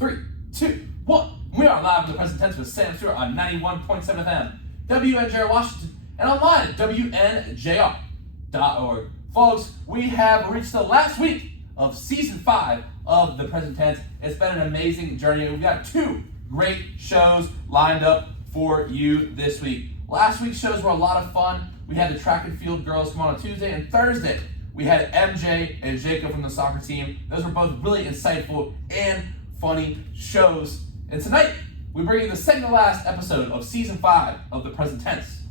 3, 2, 1. We are live in the present tense with Sam Stewart on 91.7 FM, WNJR Washington, and online at WNJR.org. Folks, we have reached the last week of Season 5 of the present tense. It's been an amazing journey. We've got 2 great shows lined up for you this week. Last week's shows were a lot of fun. We had the track and field girls come on Tuesday, and Thursday we had MJ and Jacob from the soccer team. Those were both really insightful and funny shows. And tonight, we bring you the second to last episode of Season 5 of the present tense.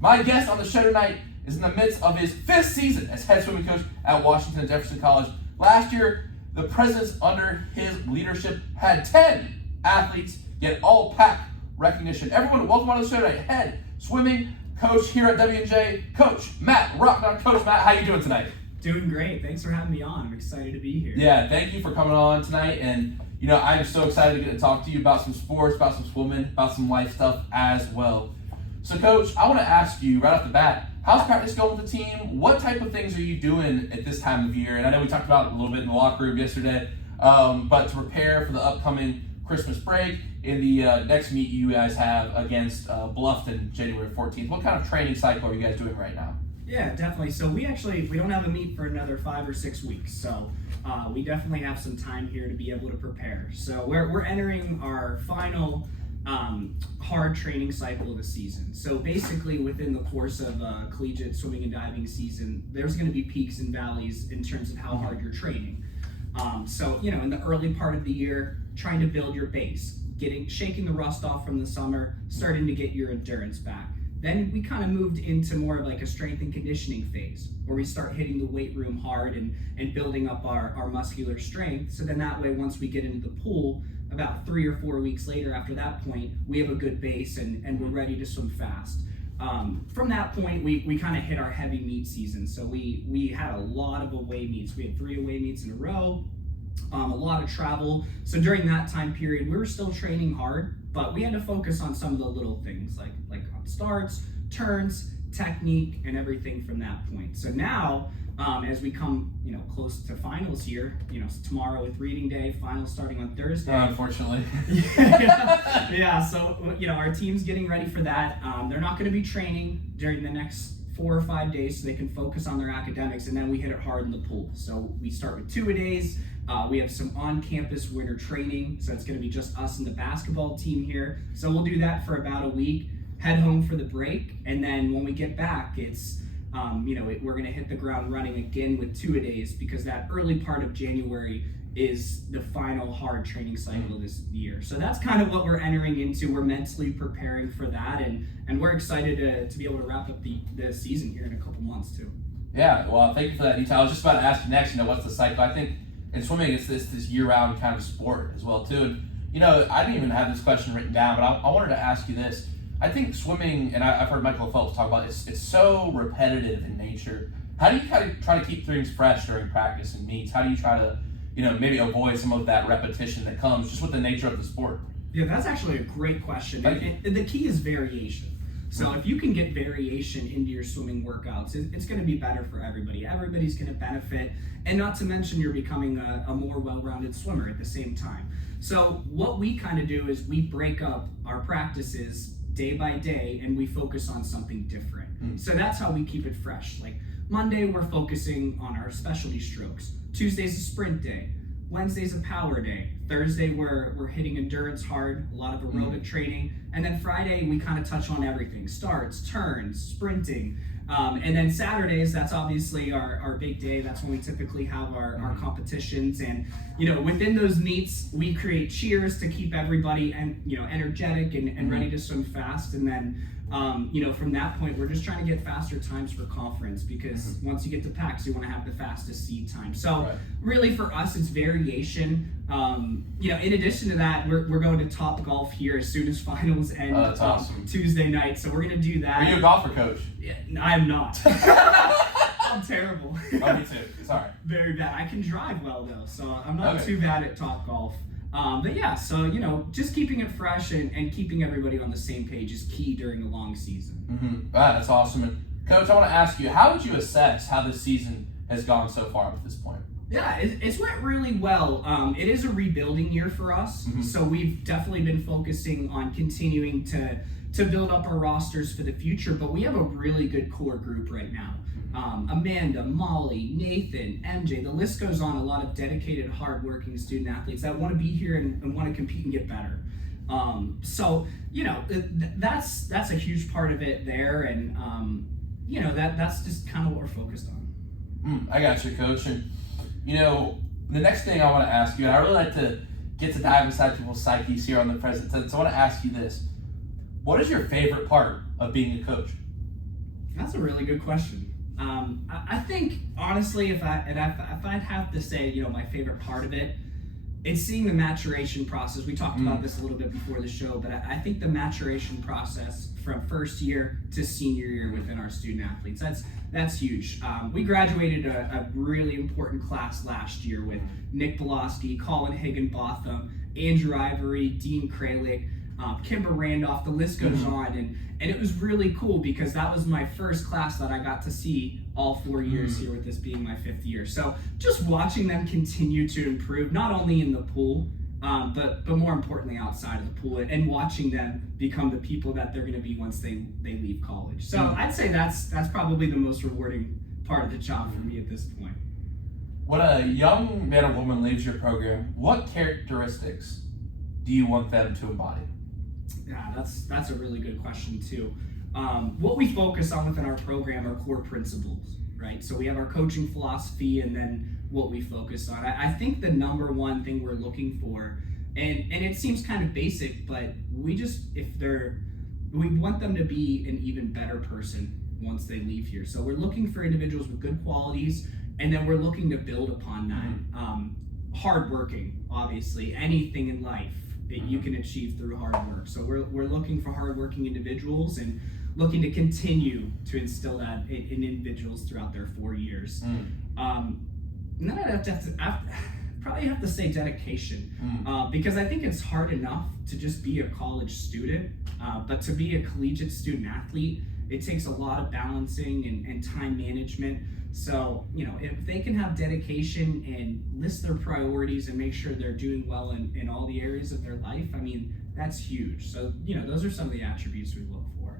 My guest on the show tonight is in the midst of his 5th season as head swimming coach at Washington and Jefferson College. Last year, the Presidents under his leadership had 10 athletes get all-pack recognition. Everyone, welcome on the show tonight. Head swimming coach here at WNJ, Coach Matt Rochna. Coach Matt, how you doing tonight? Doing great. Thanks for having me on. I'm excited to be here. Yeah, thank you for coming on tonight. And, you know, I'm so excited to get to talk to you about some sports, about some swimming, about some life stuff as well. So, Coach, I want to ask you right off the bat, how's practice going with the team? What type of things are you doing at this time of year? And I know we talked about it a little bit in the locker room yesterday, but to prepare for the upcoming Christmas break in the next meet you guys have against Bluffton, January 14th. What kind of training cycle are you guys doing right now? Yeah, definitely. So we don't have a meet for another 5 or 6 weeks. So we definitely have some time here to be able to prepare. So we're entering our final hard training cycle of the season. So basically within the course of collegiate swimming and diving season, there's going to be peaks and valleys in terms of how hard you're training. So, you know, in the early part of the year, trying to build your base, shaking the rust off from the summer, starting to get your endurance back. Then we kind of moved into more of like a strength and conditioning phase where we start hitting the weight room hard and building up our muscular strength. So then that way, once we get into the pool, about 3 or 4 weeks later after that point, we have a good base and we're ready to swim fast. From that point, we kind of hit our heavy meet season. So we had a lot of away meets. We had 3 away meets in a row, a lot of travel. So during that time period, we were still training hard, but we had to focus on some of the little things like on starts, turns, technique, and everything from that point. So now, as we come, close to finals here, tomorrow with reading day, finals starting on Thursday. Unfortunately. Yeah. So, our team's getting ready for that. They're not going to be training during the next 4 or 5 days so they can focus on their academics, and then we hit it hard in the pool. So we start with 2-a-days. We have some on-campus winter training, so it's going to be just us and the basketball team here. So we'll do that for about a week, head home for the break, and then when we get back, it's we're going to hit the ground running again with 2-a-days because that early part of January is the final hard training cycle of this year. So that's kind of what we're entering into. We're mentally preparing for that, and we're excited to be able to wrap up the season here in a couple months too. Yeah, well, thank you for that detail. I was just about to ask you next, what's the cycle? I think in swimming, it's this year-round kind of sport as well too. And, I didn't even have this question written down, but I wanted to ask you this. I think swimming, and I've heard Michael Phelps talk about it's so repetitive in nature. How do you kind of try to keep things fresh during practice and meets? How do you try to, maybe avoid some of that repetition that comes just with the nature of the sport? Yeah, that's actually a great question. Thank you. The key is variation. So if you can get variation into your swimming workouts, it's going to be better for everybody. Everybody's going to benefit, and not to mention you're becoming a more well-rounded swimmer at the same time. So what we kind of do is we break up our practices day by day, and we focus on something different. So that's how we keep it fresh. Like Monday, we're focusing on our specialty strokes. Tuesday's a sprint day. Wednesday's a power day. Thursday, we're hitting endurance hard, a lot of aerobic training. And then Friday, we kind of touch on everything. Starts, turns, sprinting. And then Saturdays, that's obviously our big day. That's when we typically have our competitions. And, within those meets, we create cheers to keep everybody energetic and ready to swim fast. And then, from that point, we're just trying to get faster times for conference because once you get to PAX, you want to have the fastest seed time. So really for us, it's variation. In addition to that, we're going to Top Golf here as soon as finals end awesome. Tuesday night. So we're going to do that. Are you a golfer, Coach? Yeah, I am not. I'm terrible. Oh, me too. Sorry. Very bad. I can drive well though, so I'm not too bad at Top Golf. But yeah, so just keeping it fresh and keeping everybody on the same page is key during a long season. Wow, that's awesome. And Coach, I want to ask you, how would you assess how this season has gone so far at this point? Yeah, it's went really well. It is a rebuilding year for us, so we've definitely been focusing on continuing to build up our rosters for the future, but we have a really good core group right now. Amanda, Molly, Nathan, MJ, the list goes on. A lot of dedicated, hardworking student athletes that want to be here and want to compete and get better. So, that's a huge part of it there, and, that's just kind of what we're focused on. I got you, Coach. And, the next thing I want to ask you, and I really like to get to dive inside people's psyches here on the present tense, so I want to ask you this. What is your favorite part of being a coach? That's a really good question. I think, honestly, if I'd have to say, my favorite part of it, it's seeing the maturation process. We talked about this a little bit before the show, but I think the maturation process from first year to senior year within our student athletes, that's huge. We graduated a really important class last year with Nick Belosky, Colin Higginbotham, Andrew Ivory, Dean Kralik, Kimber Randolph, the list goes on, and it was really cool because that was my first class that I got to see all 4 years here, with this being my 5th year. So just watching them continue to improve, not only in the pool, but more importantly outside of the pool, and watching them become the people that they're going to be once they leave college. So I'd say that's probably the most rewarding part of the job for me at this point. When a young man or woman leaves your program, what characteristics do you want them to embody? Yeah, that's a really good question too. What we focus on within our program are core principles, right? So we have our coaching philosophy and then what we focus on. I think the number one thing we're looking for, and it seems kind of basic, but we want them to be an even better person once they leave here. So we're looking for individuals with good qualities, and then we're looking to build upon that. Hardworking, obviously, anything in life that you can achieve through hard work. So we're looking for hardworking individuals and looking to continue to instill that in individuals throughout their 4 years. And then I'd probably have to say dedication, because I think it's hard enough to just be a college student, but to be a collegiate student athlete, it takes a lot of balancing and time management. So, if they can have dedication and list their priorities and make sure they're doing well in all the areas of their life, that's huge. So, those are some of the attributes we look for.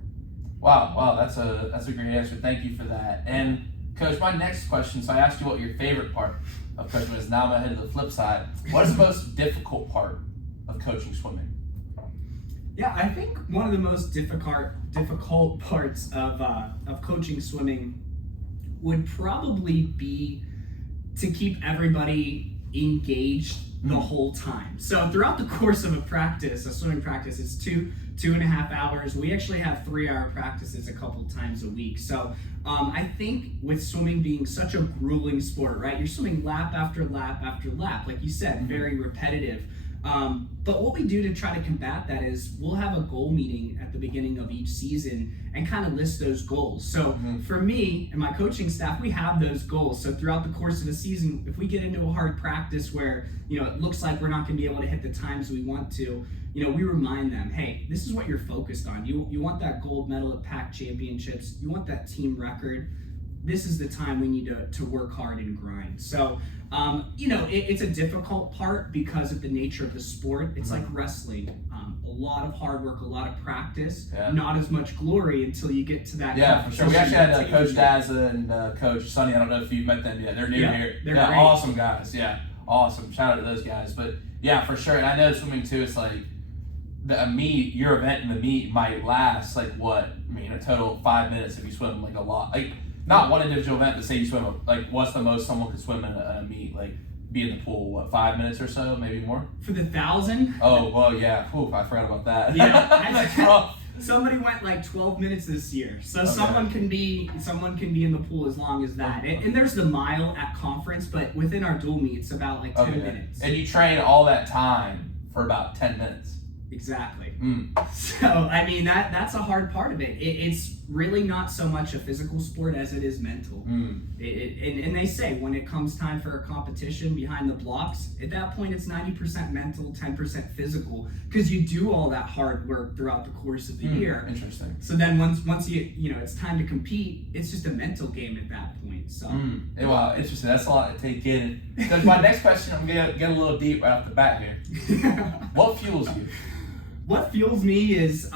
Wow, that's a great answer. Thank you for that. And Coach, my next question, so I asked you what your favorite part of coaching is. Now I'm going to head to the flip side. What is the most difficult part of coaching swimming? Yeah, I think one of the most difficult parts of coaching swimming would probably be to keep everybody engaged the whole time. So throughout the course of a swimming practice, it's 2.5 hours. We actually have 3-hour practices a couple times a week. So I think with swimming being such a grueling sport, right? You're swimming lap after lap after lap, like you said, very repetitive. But what we do to try to combat that is we'll have a goal meeting at the beginning of each season and kind of list those goals. So for me and my coaching staff, we have those goals. So throughout the course of the season, if we get into a hard practice where, it looks like we're not going to be able to hit the times we want to, we remind them, hey, this is what you're focused on. You want that gold medal at PAC championships. You want that team record. This is the time we need to work hard and grind. So, it's a difficult part because of the nature of the sport. It's like wrestling. A lot of hard work, a lot of practice, not as much glory until you get to that. Yeah, for sure. We actually had Coach Dazza and Coach Sonny. I don't know if you've met them yet. They're new here. They're great. Awesome guys. Yeah, awesome. Shout out to those guys. But yeah, for sure. And I know swimming too, it's like your event in the meet might last a total of 5 minutes if you swim a lot. Not one individual event, but say you swim, what's the most someone could swim in a meet? Be in the pool, 5 minutes or so, maybe more? For the 1,000? Oh, well, yeah. Ooh, I forgot about that. Yeah. That's rough. Somebody went 12 minutes this year. So someone can be in the pool as long as that. And there's the mile at conference, but within our dual meet, it's about 10 minutes. And you train all that time for about 10 minutes. Exactly. So, that's a hard part of it. It's really not so much a physical sport as it is mental. And they say when it comes time for a competition behind the blocks, at that point it's 90% mental, 10% physical, because you do all that hard work throughout the course of the year. Interesting. So then once you it's time to compete, it's just a mental game at that point. point. So, Wow, interesting. That's a lot to take in. Because my next question, I'm gonna get a little deep right off the bat here. What fuels you? What fuels me is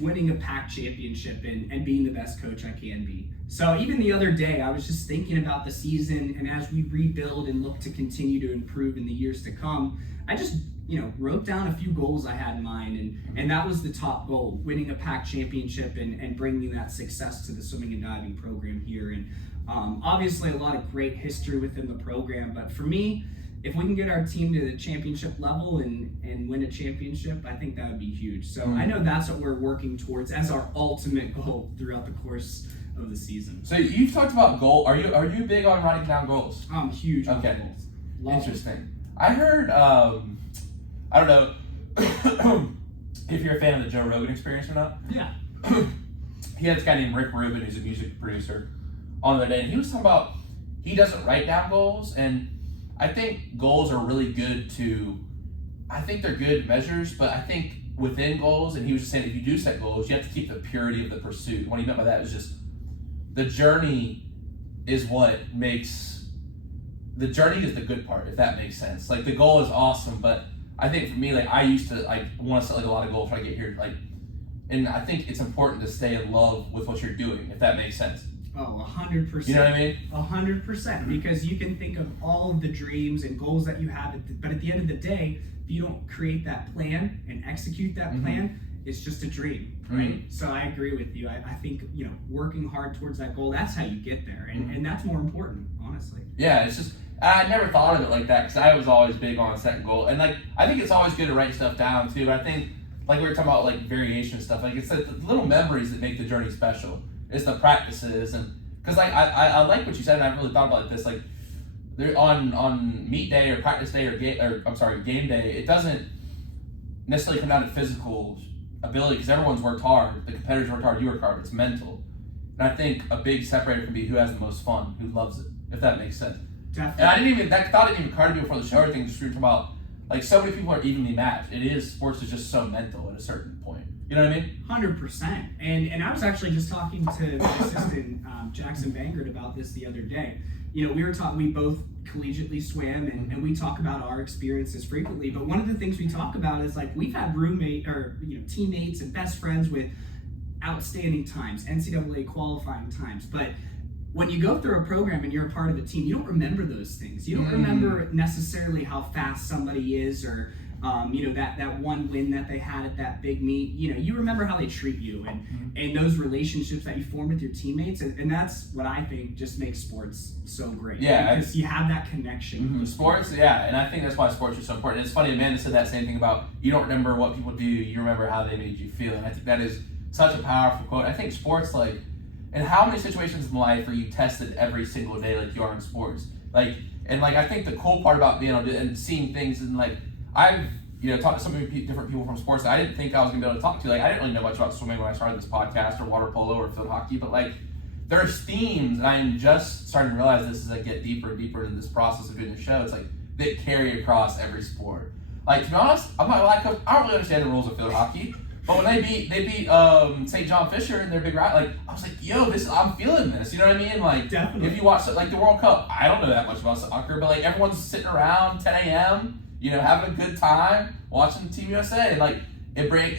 winning a pack championship and being the best coach I can be. So even the other day, I was just thinking about the season, and as we rebuild and look to continue to improve in the years to come, I just wrote down a few goals I had in mind, and that was the top goal: winning a pack championship and bringing that success to the swimming and diving program here. And obviously, a lot of great history within the program, but for me, if we can get our team to the championship level and win a championship, I think that would be huge. So I know that's what we're working towards as our ultimate goal throughout the course of the season. So you've talked about goal. Are you big on writing down goals? I'm huge on Okay. goals. Love Interesting. it. I heard. I don't know if you're a fan of the Joe Rogan Experience or not. Yeah. He had this guy named Rick Rubin, who's a music producer, on the other day, and he was talking about he doesn't write down goals, and I think goals are really good I think they're good measures, but I think within goals, and he was just saying if you do set goals, you have to keep the purity of the pursuit. What he meant by that was just the journey is what makes, the journey is the good part, if that makes sense. Like the goal is awesome, but I think for me, like I used to want to set like a lot of goals try to get here, and I think it's important to stay in love with what you're doing, if that makes sense. Oh, 100%. You know what I mean? 100%, because you can think of all of the dreams and goals that you have, but at the end of the day, if you don't create that plan and execute that plan, it's just a dream, right? So I agree with you. I think, working hard towards that goal, that's how you get there, and that's more important, honestly. Yeah, it's just, I never thought of it like that because I was always big on setting goals. And I think it's always good to write stuff down too, but I think, like we were talking about variation and stuff, it's the little memories that make the journey special. It's the practices, and because I like what you said, and I really thought about this. There on meet day or practice day or game day, it doesn't necessarily come down to physical ability because everyone's worked hard. The competitors worked hard, you work hard, but it's mental. And I think a big separator can be who has the most fun, who loves it, if that makes sense. Definitely. And that thought didn't even occur to me before the show. Everything just talking about so many people are evenly matched. Sports is just so mental at a certain point. You know what I mean? 100%. And I was actually just talking to my assistant, Jackson Bangert, about this the other day. We both collegiately swim and we talk about our experiences frequently. But one of the things we talk about is we've had teammates and best friends with outstanding times, NCAA qualifying times. But when you go through a program and you're a part of a team, you don't remember those things. You don't remember necessarily how fast somebody is or that one win that they had at that big meet. You remember how they treat you and those relationships that you form with your teammates, and that's what I think just makes sports so great. Yeah, because you have that connection. Sports, yeah, and I think that's why sports are so important. It's funny, Amanda said that same thing about you don't remember what people do, you remember how they made you feel, and I think that is such a powerful quote. I think sports, and how many situations in life are you tested every single day like you are in sports? I think the cool part about being able to and seeing things and I've talked to so many different people from sports that I didn't think I was gonna be able to talk to. I didn't really know much about swimming when I started this podcast or water polo or field hockey, but there's themes, and I'm just starting to realize this as I get deeper and deeper into this process of doing the show. It's that carry across every sport. To be honest, I'm not gonna lie, Coach, I don't really understand the rules of field hockey. But when they beat St. John Fisher in their big ride, I was yo, I'm feeling this. You know what I mean? Definitely. If you watch the World Cup, I don't know that much about soccer, but everyone's sitting around 10 a.m. Having a good time watching Team USA.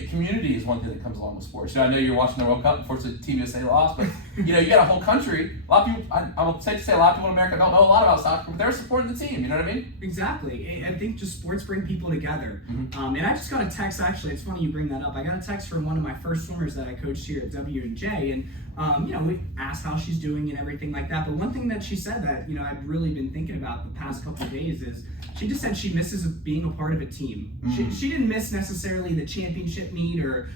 Community is one thing that comes along with sports. I know you're watching the World Cup. Unfortunately, Team USA lost, but you got a whole country. A lot of people, I'm safe to say, a lot of people in America don't know a lot about soccer, but they're supporting the team. You know what I mean? Exactly. I think just sports bring people together. And I just got a text. Actually, it's funny you bring that up. I got a text from one of my first swimmers that I coached here at W&J, and we asked how she's doing and everything like that. But one thing that she said that I've really been thinking about the past couple of days is she just said she misses being a part of a team. She didn't miss necessarily the championship meet or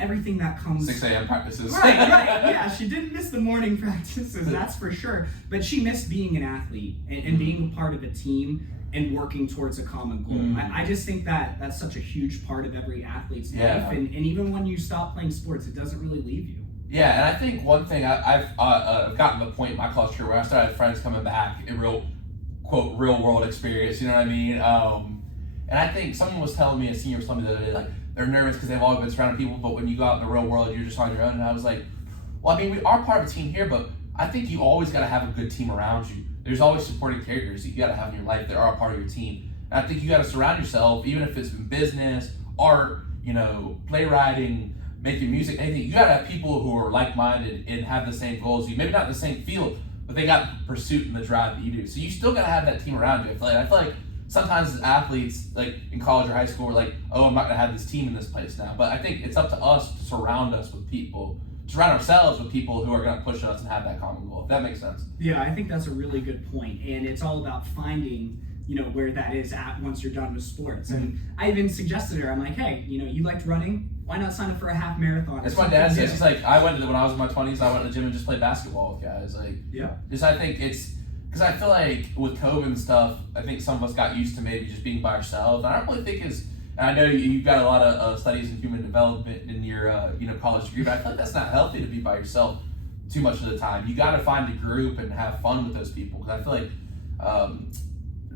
everything that comes 6 a.m. practices. Right. Yeah, she didn't miss the morning practices, that's for sure. But she missed being an athlete and being a part of a team and working towards a common goal. I just think that that's such a huge part of every athlete's life. And even when you stop playing sports, it doesn't really leave you. Yeah, and I think one thing I've gotten to the point in my culture where I started friends coming back in real world experience, you know what I mean? And I think someone was telling me, a senior was telling me the other day, they're nervous because they've always been surrounded people, but when you go out in the real world, you're just on your own. And I was like, well, we are part of a team here, but I think you always got to have a good team around you. There's always supporting characters that you got to have in your life that are a part of your team. And I think you got to surround yourself, even if it's in business, art, playwriting, making music, anything. You got to have people who are like-minded and have the same goals as you. Maybe not the same field, but they got the pursuit and the drive that you do. So you still got to have that team around you. I feel like sometimes as athletes, like in college or high school, we're like, oh, I'm not going to have this team in this place now. But I think it's up to us to surround ourselves with people who are going to push us and have that common goal, if that makes sense. Yeah, I think that's a really good point. And it's all about finding, where that is at once you're done with sports. Mm-hmm. And I even suggested to her, I'm like, hey, you liked running? Why not sign up for a half marathon? That's what my dad says. He's like, when I was in my 20s, I went to the gym and just played basketball with guys. I think it's, because I feel like with COVID and stuff, I think some of us got used to maybe just being by ourselves. And I don't really think and I know you've got a lot of studies in human development in your college degree, but I feel like that's not healthy to be by yourself too much of the time. You got to find a group and have fun with those people. Because I feel like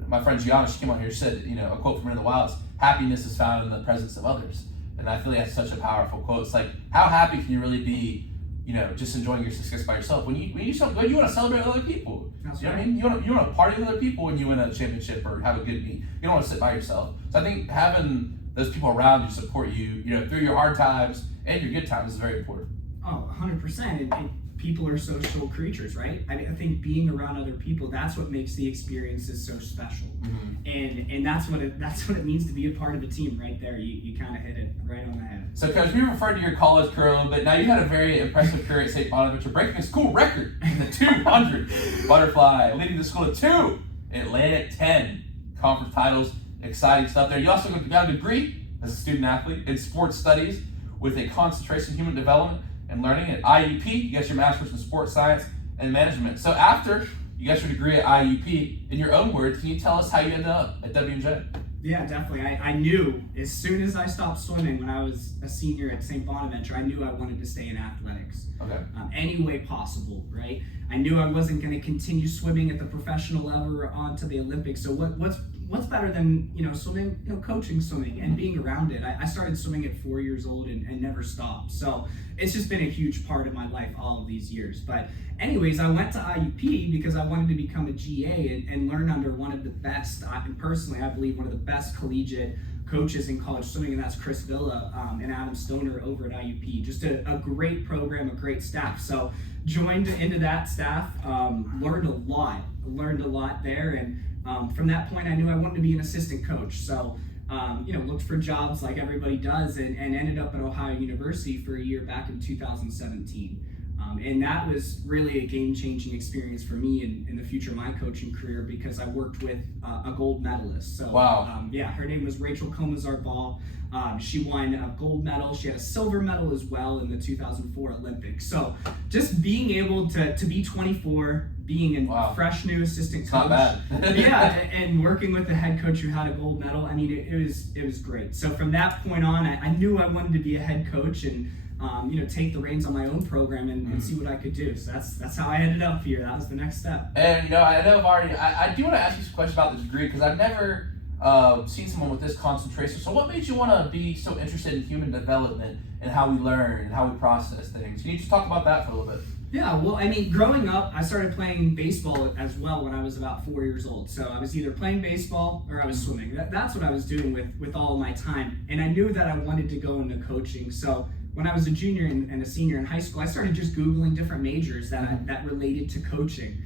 my friend Gianna, she came on here, said, a quote from Into the Wilds, happiness is found in the presence of others. And I feel like that's such a powerful quote. It's like, how happy can you really be, just enjoying your success by yourself? When you do something good, you want to celebrate with other people. That's right. What I mean? You want to party with other people when you win a championship or have a good meet. You don't want to sit by yourself. So I think having those people around you support you, through your hard times and your good times is very important. Oh, 100%. And people are social creatures, right? I think being around other people, that's what makes the experiences so special. Mm-hmm. And that's what it means to be a part of a team right there. You kind of hit it right on the head. So, Coach, we referred to your college career a little bit. Now, you had a very impressive career at St. Bonaventure, breaking a school record in the 200 butterfly, leading the school to 2 Atlantic 10 conference titles. Exciting stuff there. You also got a degree as a student athlete in sports studies with a concentration in human development and learning at IUP. You got your master's in sports science and management. So after you got your degree at IUP, in your own words, can you tell us how you ended up at W&J? Yeah, definitely. I knew as soon as I stopped swimming when I was a senior at St. Bonaventure, I knew I wanted to stay in athletics. Okay. Any way possible, right? I knew I wasn't going to continue swimming at the professional level or on to the Olympics. So what's better than swimming, coaching swimming and being around it. I started swimming at 4 years old and never stopped. So it's just been a huge part of my life all of these years. But anyways, I went to IUP because I wanted to become a GA and learn under one of the best, and personally I believe one of the best collegiate coaches in college swimming, and that's Chris Villa and Adam Stoner over at IUP. Just a great program, a great staff. So joined into that staff, learned a lot there, and from that point I knew I wanted to be an assistant coach. So looked for jobs like everybody does and ended up at Ohio University for a year back in 2017. And that was really a game-changing experience for me in the future of my coaching career because I worked with a gold medalist. So, wow. Her name was Rachel Comazar-Ball. She won a gold medal. She had a silver medal as well in the 2004 Olympics. So just being able to be 24, being a fresh new assistant coach. Not bad. and working with the head coach who had a gold medal, I mean, it was great. So from that point on, I knew I wanted to be a head coach and take the reins on my own program and see what I could do. So that's how I ended up here. That was the next step. And I know I do want to ask you some questions about the degree because I've never seen someone with this concentration. So what made you want to be so interested in human development and how we learn and how we process things? Can you just talk about that for a little bit? Yeah, well, I mean, growing up, I started playing baseball as well when I was about 4 years old. So I was either playing baseball or I was swimming. That's what I was doing with all of my time. And I knew that I wanted to go into coaching. So when I was a junior and a senior in high school, I started just Googling different majors that related to coaching.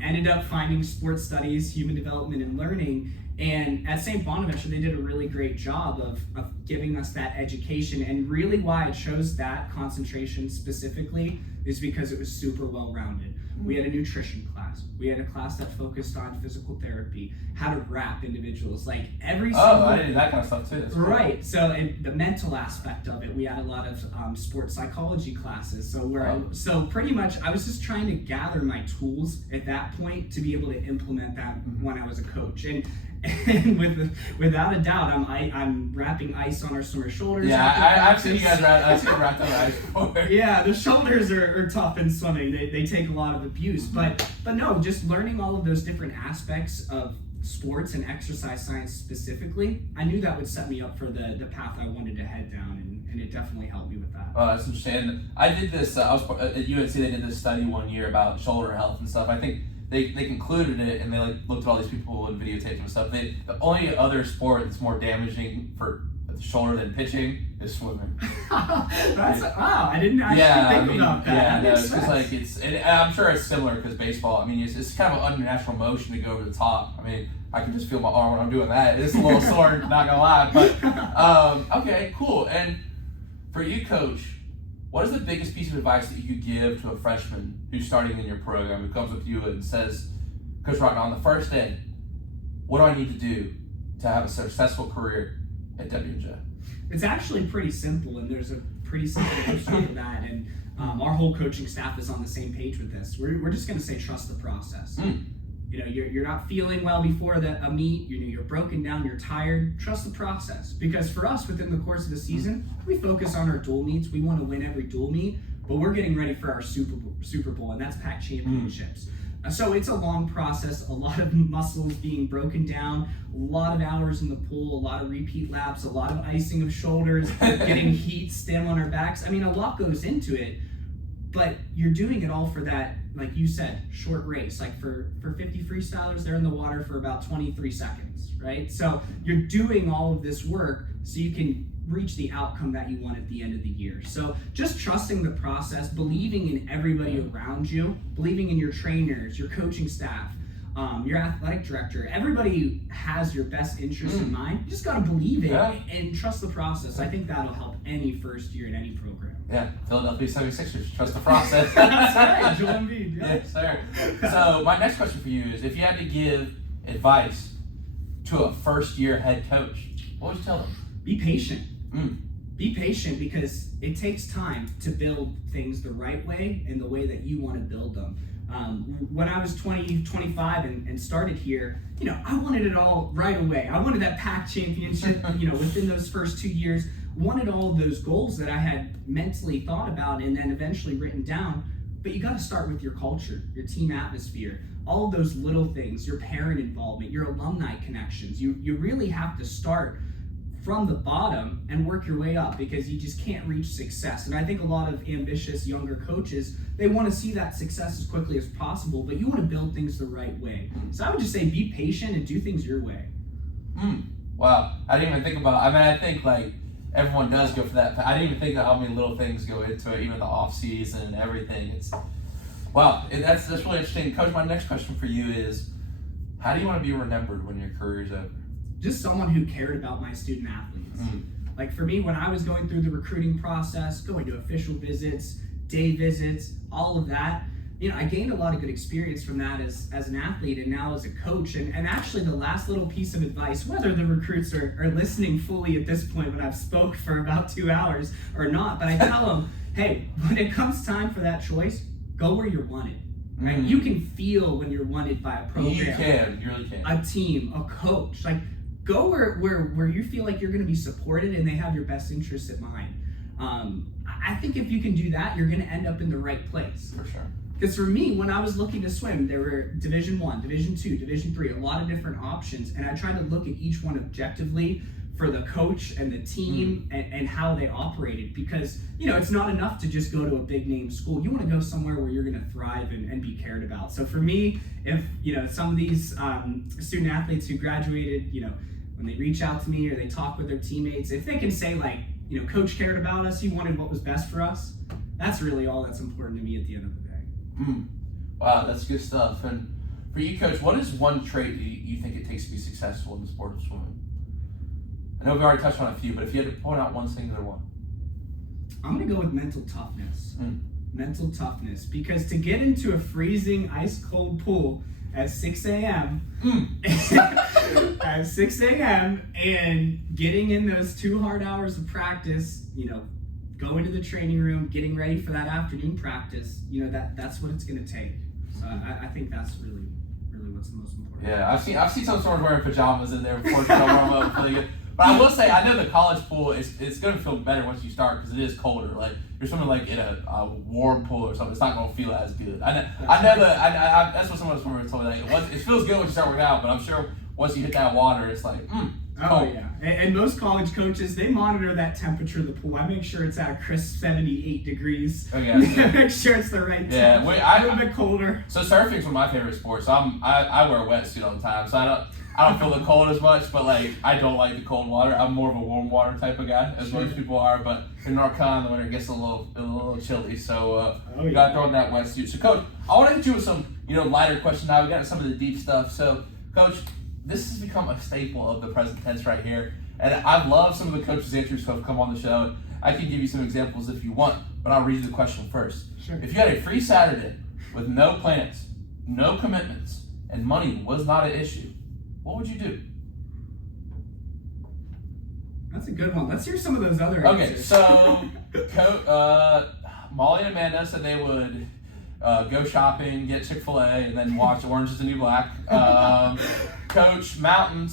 Ended up finding sports studies, human development, and learning. And at St. Bonaventure, they did a really great job of giving us that education. And really why I chose that concentration specifically is because it was super well-rounded. We had a nutrition class. We had a class that focused on physical therapy, how to wrap individuals, like every single... Oh, I did that kind of stuff too. That's cool. Right. So and the mental aspect of it, we had a lot of sports psychology classes. So pretty much I was just trying to gather my tools at that point to be able to implement that when I was a coach. And without a doubt, I'm wrapping ice on our swimmers' shoulders. Yeah, I've seen you guys wrapped on ice before. Yeah, the shoulders are tough in swimming. They take a lot of abuse. But no, just learning all of those different aspects of sports and exercise science specifically, I knew that would set me up for the path I wanted to head down, and it definitely helped me with that. Oh, that's interesting. I did this. I was at UNC. They did this study one year about shoulder health and stuff. I think they concluded it, and they looked at all these people and videotaped them and stuff. The only other sport that's more damaging for the shoulder than pitching is swimming. Wow, I didn't actually think about that. Yeah, that it's just and I'm sure it's similar because baseball. I mean, it's kind of an unnatural motion to go over the top. I mean, I can just feel my arm when I'm doing that. It's a little sore, not gonna lie. But okay, cool. And for you, Coach, what is the biggest piece of advice that you could give to a freshman who's starting in your program, who comes with you and says, Coach Rochna, on the first day, what do I need to do to have a successful career at Dubjay? It's actually pretty simple, and there's a pretty simple answer to that. And our whole coaching staff is on the same page with this. We're just going to say trust the process. You know, you're not feeling well before a meet. You're broken down. You're tired. Trust the process, because for us, within the course of the season, we focus on our dual meets. We want to win every dual meet, but we're getting ready for our Super Bowl, and that's Pac championships. So it's a long process, a lot of muscles being broken down, a lot of hours in the pool, a lot of repeat laps, a lot of icing of shoulders, getting heat, stem on our backs. I mean, a lot goes into it, but you're doing it all for that, like you said, short race. Like for 50 freestylers, they're in the water for about 23 seconds, right? So you're doing all of this work so you can reach the outcome that you want at the end of the year. So just trusting the process, believing in everybody around you, believing in your trainers, your coaching staff, your athletic director. Everybody has your best interest in mind. You just got to believe it and trust the process. I think that'll help any first year in any program. Yeah, Philadelphia 76ers, trust the process. That's right, Joel Embiid. Yes, sir. So my next question for you is, if you had to give advice to a first-year head coach, what would you tell them? Be patient. Be patient, because it takes time to build things the right way and the way that you want to build them. When I was 25 and started here, I wanted it all right away. I wanted that Pac championship, within those first 2 years, wanted all of those goals that I had mentally thought about and then eventually written down. But you got to start with your culture, your team atmosphere, all of those little things, your parent involvement, your alumni connections. You really have to start from the bottom and work your way up, because you just can't reach success. And I think a lot of ambitious younger coaches, they want to see that success as quickly as possible, but you want to build things the right way. So I would just say be patient and do things your way. Wow, I didn't even think about, I think like everyone does go for that. I didn't even think of how many little things go into it, even the off season and everything. That's really interesting. Coach, my next question for you is, how do you want to be remembered when your career is over? Just someone who cared about my student athletes. Like for me, when I was going through the recruiting process, going to official visits, day visits, all of that, I gained a lot of good experience from that as an athlete and now as a coach. And actually the last little piece of advice, whether the recruits are listening fully at this point when I've spoke for about 2 hours or not, but I tell them, hey, when it comes time for that choice, go where you're wanted. Right? You can feel when you're wanted by a program. You really can. A team, a coach. Like, go where you feel like you're going to be supported and they have your best interests at mind. I think if you can do that, you're going to end up in the right place. For sure. Because for me, when I was looking to swim, there were Division 1, Division 2, Division 3, a lot of different options. And I tried to look at each one objectively for the coach and the team and how they operated. Because, it's not enough to just go to a big name school. You want to go somewhere where you're going to thrive and be cared about. So for me, if, some of these student athletes who graduated, when they reach out to me or they talk with their teammates, if they can say like, coach cared about us, he wanted what was best for us, that's really all that's important to me at the end of the day. Wow, that's good stuff. And for you, Coach, what is one trait that you think it takes to be successful in the sport of swimming? I know we've already touched on a few, but if you had to point out one singular one. I'm going to go with mental toughness. Mental toughness. Because to get into a freezing, ice-cold pool at 6 a.m. At 6 a.m. and getting in those 2 hard hours of practice, going to the training room, getting ready for that afternoon practice, that's what it's going to take. So I think that's really what's the most important. Yeah, I've seen some sort of wearing pajamas in there before to warm up really good. But I will say, I know the college pool it's going to feel better once you start because it is colder. Like you're swimming like in a warm pool or something. It's not going to feel as good. I know that that's what some of the swimmers told me. Like, it feels good when you start working out, but I'm sure once you hit that water, it's like, Oh, cold. yeah. And most college coaches, they monitor that temperature of the pool. I make sure it's at a crisp 78 degrees. Oh, yeah. Make sure it's the right Yeah, temperature. A little bit colder. So surfing's one of my favorite sports. So I wear a wetsuit all the time, so I don't feel the cold as much, but like I don't like the cold water. I'm more of a warm water type of guy, as most people are. But in North Carolina, the winter gets a little chilly, so you got to throw in that wetsuit. So, Coach, I want to hit you with some lighter questions now. We got some of the deep stuff. So, Coach, this has become a staple of the present tense right here, and I love some of the coaches' answers who have come on the show. I can give you some examples if you want, but I'll read you the question first. Sure. If you had a free Saturday with no plans, no commitments, and money was not an issue, what would you do? That's a good one. Let's hear some of those other Okay, answers. so Molly and Amanda said they would go shopping, get Chick-fil-A, and then watch Orange is the New Black. Coach Sirianni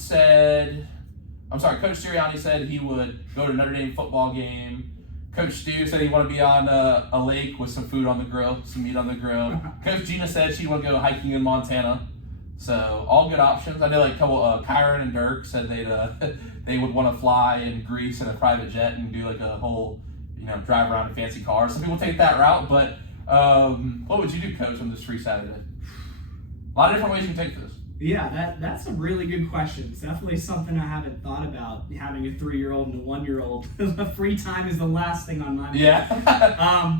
said he would go to a Notre Dame football game. Coach Stu said he wanted to be on a lake with some food on the grill, some meat on the grill. Coach Gina said she would go hiking in Montana. So all good options. I know like a couple, Kyron and Dirk said they would want to fly in Greece in a private jet and do like a whole, drive around in fancy cars. Some people take that route, but what would you do, Coach, on this free Saturday? A lot of different ways you can take this. Yeah, that's a really good question. It's definitely something I haven't thought about, having a 3-year-old and a 1-year-old. Free time is the last thing on my mind. Yeah.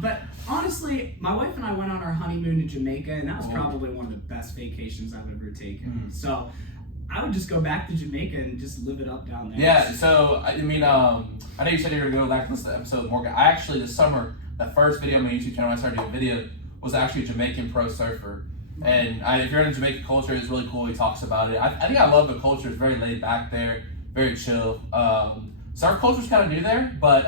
But honestly, my wife and I went on our honeymoon to Jamaica, and that was probably one of the best vacations I've ever taken. So I would just go back to Jamaica and just live it up down there. Yeah, so, I know you said you were going to go back and listen to the episode with Morgan. I actually, this summer, the first video on my YouTube channel I started doing video was actually a Jamaican pro surfer. And if you're in Jamaican culture, it's really cool. He talks about it. I think I love the culture. It's very laid back there, very chill. So our culture's kind of new there, but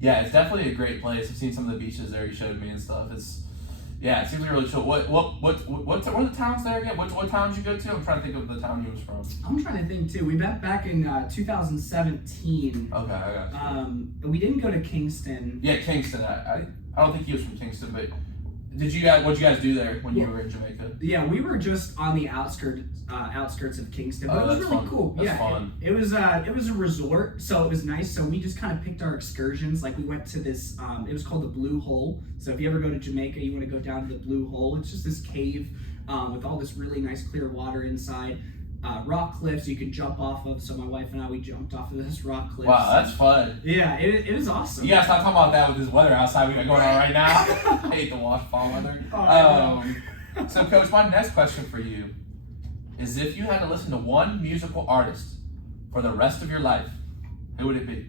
yeah, it's definitely a great place. I've seen some of the beaches there he showed me and stuff. It seems like really chill. What are the towns there again? What town did you go to? I'm trying to think of the town you was from. I'm trying to think too. We met back in 2017. Okay, I got you. But we didn't go to Kingston. Yeah, Kingston. I don't think he was from Kingston, but what'd you guys do there when you were in Jamaica? Yeah, we were just on the outskirts of Kingston, but it was really cool. That's fun. It was a resort, so it was nice. So we just kind of picked our excursions. Like we went to this, it was called the Blue Hole. So if you ever go to Jamaica, you want to go down to the Blue Hole. It's just this cave with all this really nice clear water inside. Rock cliffs you can jump off of. So my wife and I, we jumped off of this rock cliff. Wow, that's fun. Yeah, it was awesome. You gotta stop talking about that with this weather outside we got going on right now. I hate the fall weather. So, Coach, my next question for you is: if you had to listen to one musical artist for the rest of your life, who would it be?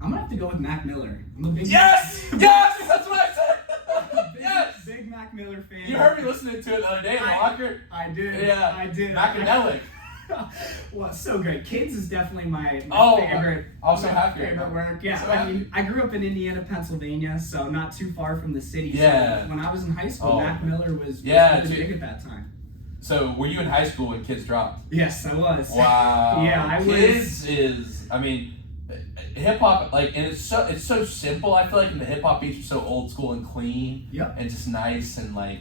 I'm gonna have to go with Mac Miller. I'm a big Yes, that's what I said. Big Mac Miller fan. You heard me listening to it the other day in the locker. I did. Yeah, I did. Macadelic. Well, so good. Kids is definitely my favorite. Also happy. Favorite work. Yeah, So I mean, I grew up in Indiana, Pennsylvania, so not too far from the city. Yeah. So when I was in high school, Mac Miller was big at that time. So were you in high school when Kids dropped? Yes, I was. Wow. Yeah, I was. Kids is, I mean, hip hop, like, and it's so simple. I feel like the hip hop beats are so old school and clean. Yep. And just nice and like,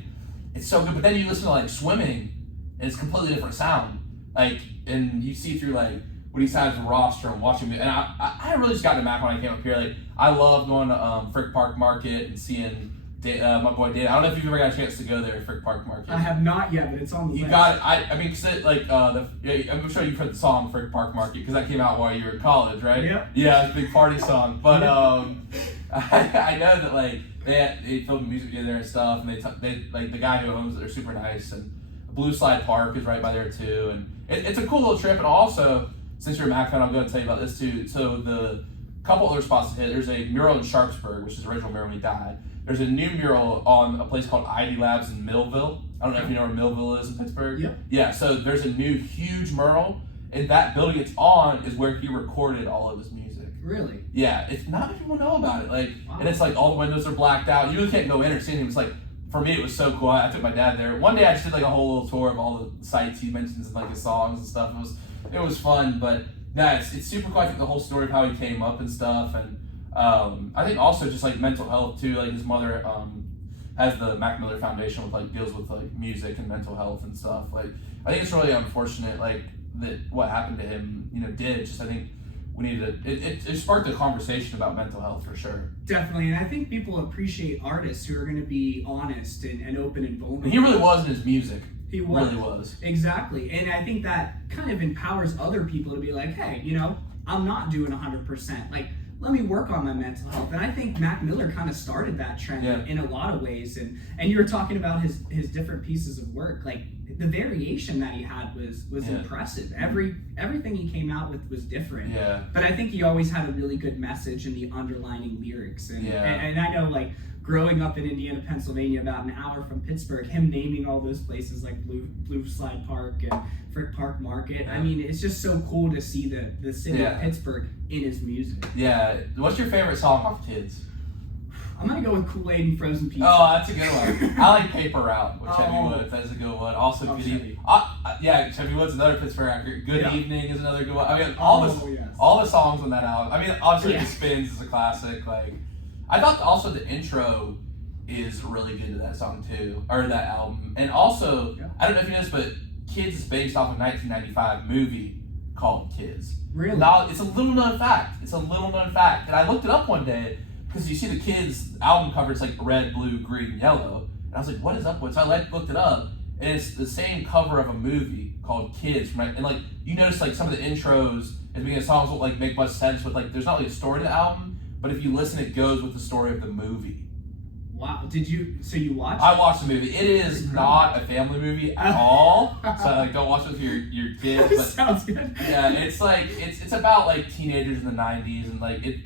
it's so good. But then you listen to like Swimming, and it's a completely different sound. Like, and you see through like when he signs the roster and watching me. And I really just got into Mac when I came up here. Like, I love going to Frick Park Market and seeing my boy Dan. I don't know if you've ever got a chance to go there at Frick Park Market. I have not yet, but it's on the list. You got it. I mean, cause it, like I'm sure you've heard the song Frick Park Market because that came out while you were in college, right? Yep. Yeah, it's a big party song. But I know that like they filmed music video there and stuff, and they like the guy who owns it, they're super nice, and Blue Slide Park is right by there too, and it's a cool little trip. And also, since you're a Mac fan, I'm going to tell you about this too. So the couple other spots to hit. There's a mural in Sharpsburg, which is the original mural when he died. There's a new mural on a place called ID Labs in Millville. I don't know if you know where Millville is in Pittsburgh. Yep. Yeah, so there's a new huge mural, and that building it's on is where he recorded all of his music. Really? Yeah, it's not many people know about it. Like, wow. And it's like all the windows are blacked out. You really can't go in or see anything. It's like, for me, it was so cool. I took my dad there. One day I just did like a whole little tour of all the sites he mentions in like his songs and stuff. It was fun, but yeah, it's super cool. I think the whole story of how he came up and stuff, and I think also just like mental health too. Like his mother has the Mac Miller Foundation with like deals with like music and mental health and stuff. Like I think it's really unfortunate like that what happened to him, did. Just I think we need to it sparked a conversation about mental health for sure. Definitely, and I think people appreciate artists who are going to be honest and open and vulnerable. And he really was in his music. He was. Really was. Exactly. And I think that kind of empowers other people to be like, hey, I'm not doing 100%. Like, let me work on my mental health. And I think Mac Miller kind of started that trend in a lot of ways. And you were talking about his different pieces of work. Like, the variation that he had was impressive. Everything he came out with was different. Yeah. But I think he always had a really good message in the underlining lyrics. And I know, like, growing up in Indiana, Pennsylvania, about an hour from Pittsburgh, him naming all those places like Blue Slide Park and Frick Park Market. I mean, it's just so cool to see the city of Pittsburgh in his music. Yeah. What's your favorite song off Kids? I'm going to go with Kool-Aid and Frozen Pizza. Oh, that's a good one. I like Paper Route with Chevy Woods. That's a good one. Also, Good Evening. Chevy Woods, another Pittsburgh actor. Good Evening is another good one. I mean, all the songs on that album. I mean, obviously, The Spins is a classic. Like, I thought also the intro is really good to that song too, or that album. And also, I don't know if you know this, but Kids is based off a 1995 movie called Kids. Really? Now, it's a little known fact. And I looked it up one day because you see the Kids album cover, it's like red, blue, green, yellow. And I was like, what is up with? So I looked it up, and it's the same cover of a movie called Kids. And like, you notice like some of the intros at the beginning of songs don't like make much sense, but like there's not really a story to the album. But if you listen, it goes with the story of the movie. Wow. So you watched? I watched the movie. It is not a family movie at all. So like, don't watch it with your kids. But sounds good. Yeah, it's like it's about like teenagers in the '90s, and like it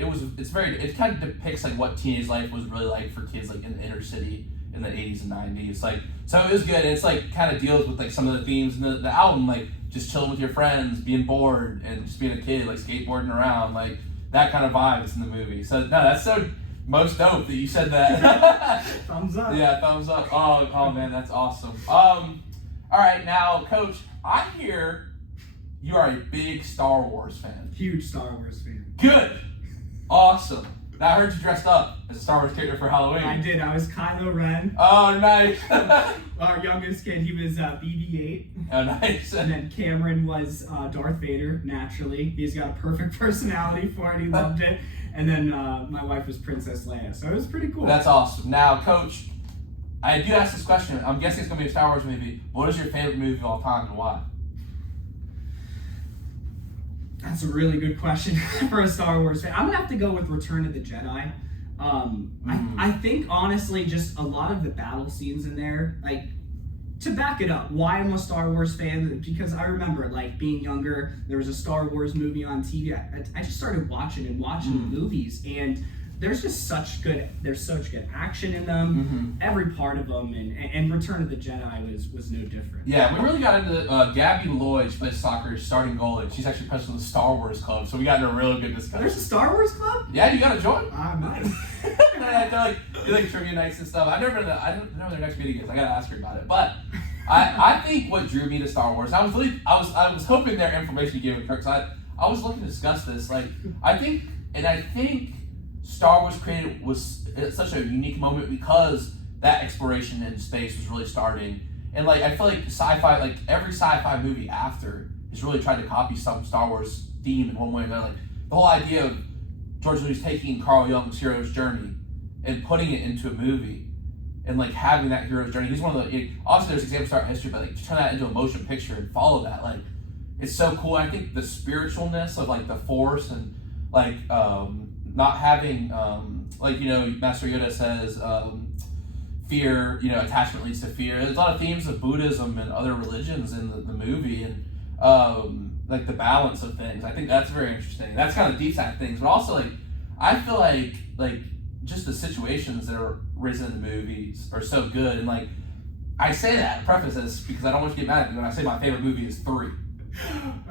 kind of depicts like what teenage life was really like for kids like in the inner city in the '80s and '90s. Like, so it was good. It's like kind of deals with like some of the themes in the album, like just chilling with your friends, being bored, and just being a kid, like skateboarding around, like. That kind of vibe is in the movie. So no, that's so most dope that you said that. Thumbs up. Yeah, thumbs up. Oh man, that's awesome. All right, now, Coach, I hear you are a big Star Wars fan. Huge Star Wars fan. Good. Awesome. Now, I heard you dressed up as a Star Wars character for Halloween. I did. I was Kylo Ren. Oh, nice. Our youngest kid, he was BB-8. Oh, nice. And then Cameron was Darth Vader, naturally. He's got a perfect personality for it. He loved it. And then my wife was Princess Leia. So it was pretty cool. That's awesome. Now, Coach, I do ask this question. I'm guessing it's going to be a Star Wars movie. What is your favorite movie of all time and why? That's a really good question for a Star Wars fan. I'm gonna have to go with Return of the Jedi. I think honestly, just a lot of the battle scenes in there, like to back it up, why I'm a Star Wars fan, because I remember like being younger, there was a Star Wars movie on TV. I just started watching the movies, and there's just such good action in them, every part of them, and Return of the Jedi was no different. Yeah, we really got into Gabby Lloyd, she plays soccer, starting goalie. She's actually president of the Star Wars Club, so we got into a really good discussion. There's a Star Wars Club? Yeah, you gotta join. Nice. They like trivia nights and stuff. I've never been I don't know what their next meeting is. I gotta ask her about it. But I think what drew me to Star Wars, I was hoping their information you gave me, because I was looking to discuss this. Like I think Star Wars created was such a unique moment because that exploration in space was really starting. And like I feel like sci-fi, like every sci-fi movie after has really tried to copy some Star Wars theme in one way or another. Like the whole idea of George Lucas taking Carl Jung's hero's journey and putting it into a movie and like having that hero's journey. He's one of the obviously there's examples throughout history, but like to turn that into a motion picture and follow that, like it's so cool. I think the spiritualness of like the Force and like not having Master Yoda says fear, attachment leads to fear. There's a lot of themes of Buddhism and other religions in the movie, and like the balance of things. I think that's very interesting. That's kind of deep side things, but also like I feel like just the situations that are raised in the movies are so good. And like I say that, preface this because I don't want you to get mad at me when I say my favorite movie is 3.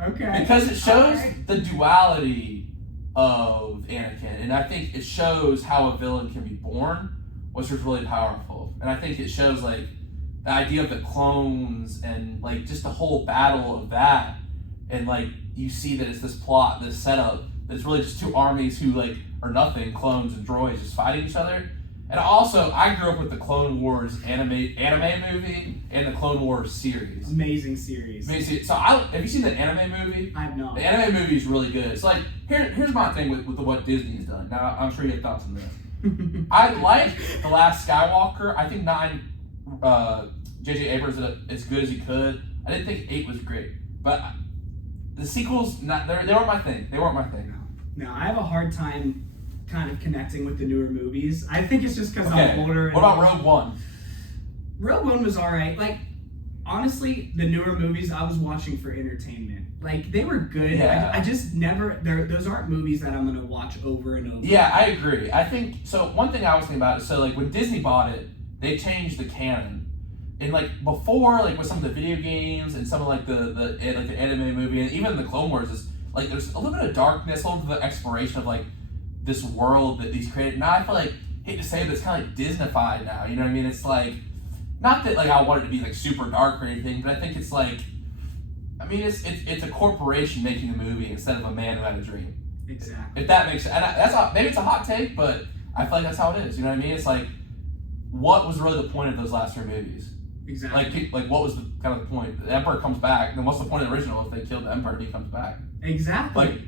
Okay. Because it shows the duality of Anakin, and I think it shows how a villain can be born, which is really powerful. And I think it shows like the idea of the clones and like just the whole battle of that, and like you see that it's this plot, this setup that's really just two armies who like are nothing, clones and droids just fighting each other. And And also, I grew up with the Clone Wars anime movie and the Clone Wars series. Amazing series. So have you seen the anime movie? I have not. The anime movie is really good. It's like, here's my thing with what Disney's done. Now, I'm sure you have thoughts on this. I like The Last Skywalker. I think 9, J.J. Abrams did as good as he could. I didn't think 8 was great. But the sequels, they weren't my thing. They weren't my thing. No, I have a hard time kind of connecting with the newer movies. I think it's just because I'm older. What about Rogue One? Rogue One was alright. Like, honestly, the newer movies I was watching for entertainment. Like, they were good. Yeah. I just never, those aren't movies that I'm going to watch over and over. Yeah, I agree. I think, so one thing I was thinking about is, so like when Disney bought it, they changed the canon. And like before, like with some of the video games and some of like the anime movie and even the Clone Wars, is like there's a little bit of darkness, a little bit of exploration of like this world that these created. Now I feel like, hate to say it, but it's kind of like Disneyfied now. You know what I mean? It's like, not that like I want it to be like super dark or anything, but I think it's like, I mean, it's a corporation making a movie instead of a man who had a dream. Exactly. If that makes sense. And maybe it's a hot take, but I feel like that's how it is. You know what I mean? It's like, what was really the point of those last 3 movies? Exactly. Like what was the kind of the point? The Emperor comes back. Then what's the point of the original if they killed the Emperor and he comes back? Exactly.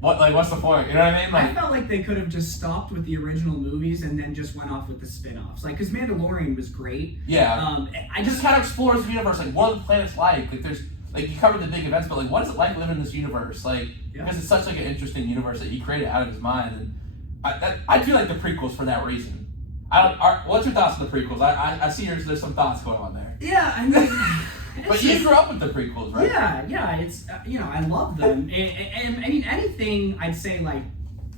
What's the point? You know what I mean? Like, I felt like they could have just stopped with the original movies and then just went off with the spin-offs. Like, because Mandalorian was great. Yeah. I just kind of explores the universe. Like, what are the planets like? Like, there's like you covered the big events, but like, what is it like living in this universe? Like, because it's such like an interesting universe that he created out of his mind. And I do like the prequels for that reason. What's your thoughts on the prequels? I see there's some thoughts going on there. Yeah, I mean, but you grew up with the prequels, right? Yeah. It's I love them. And I mean, anything I'd say like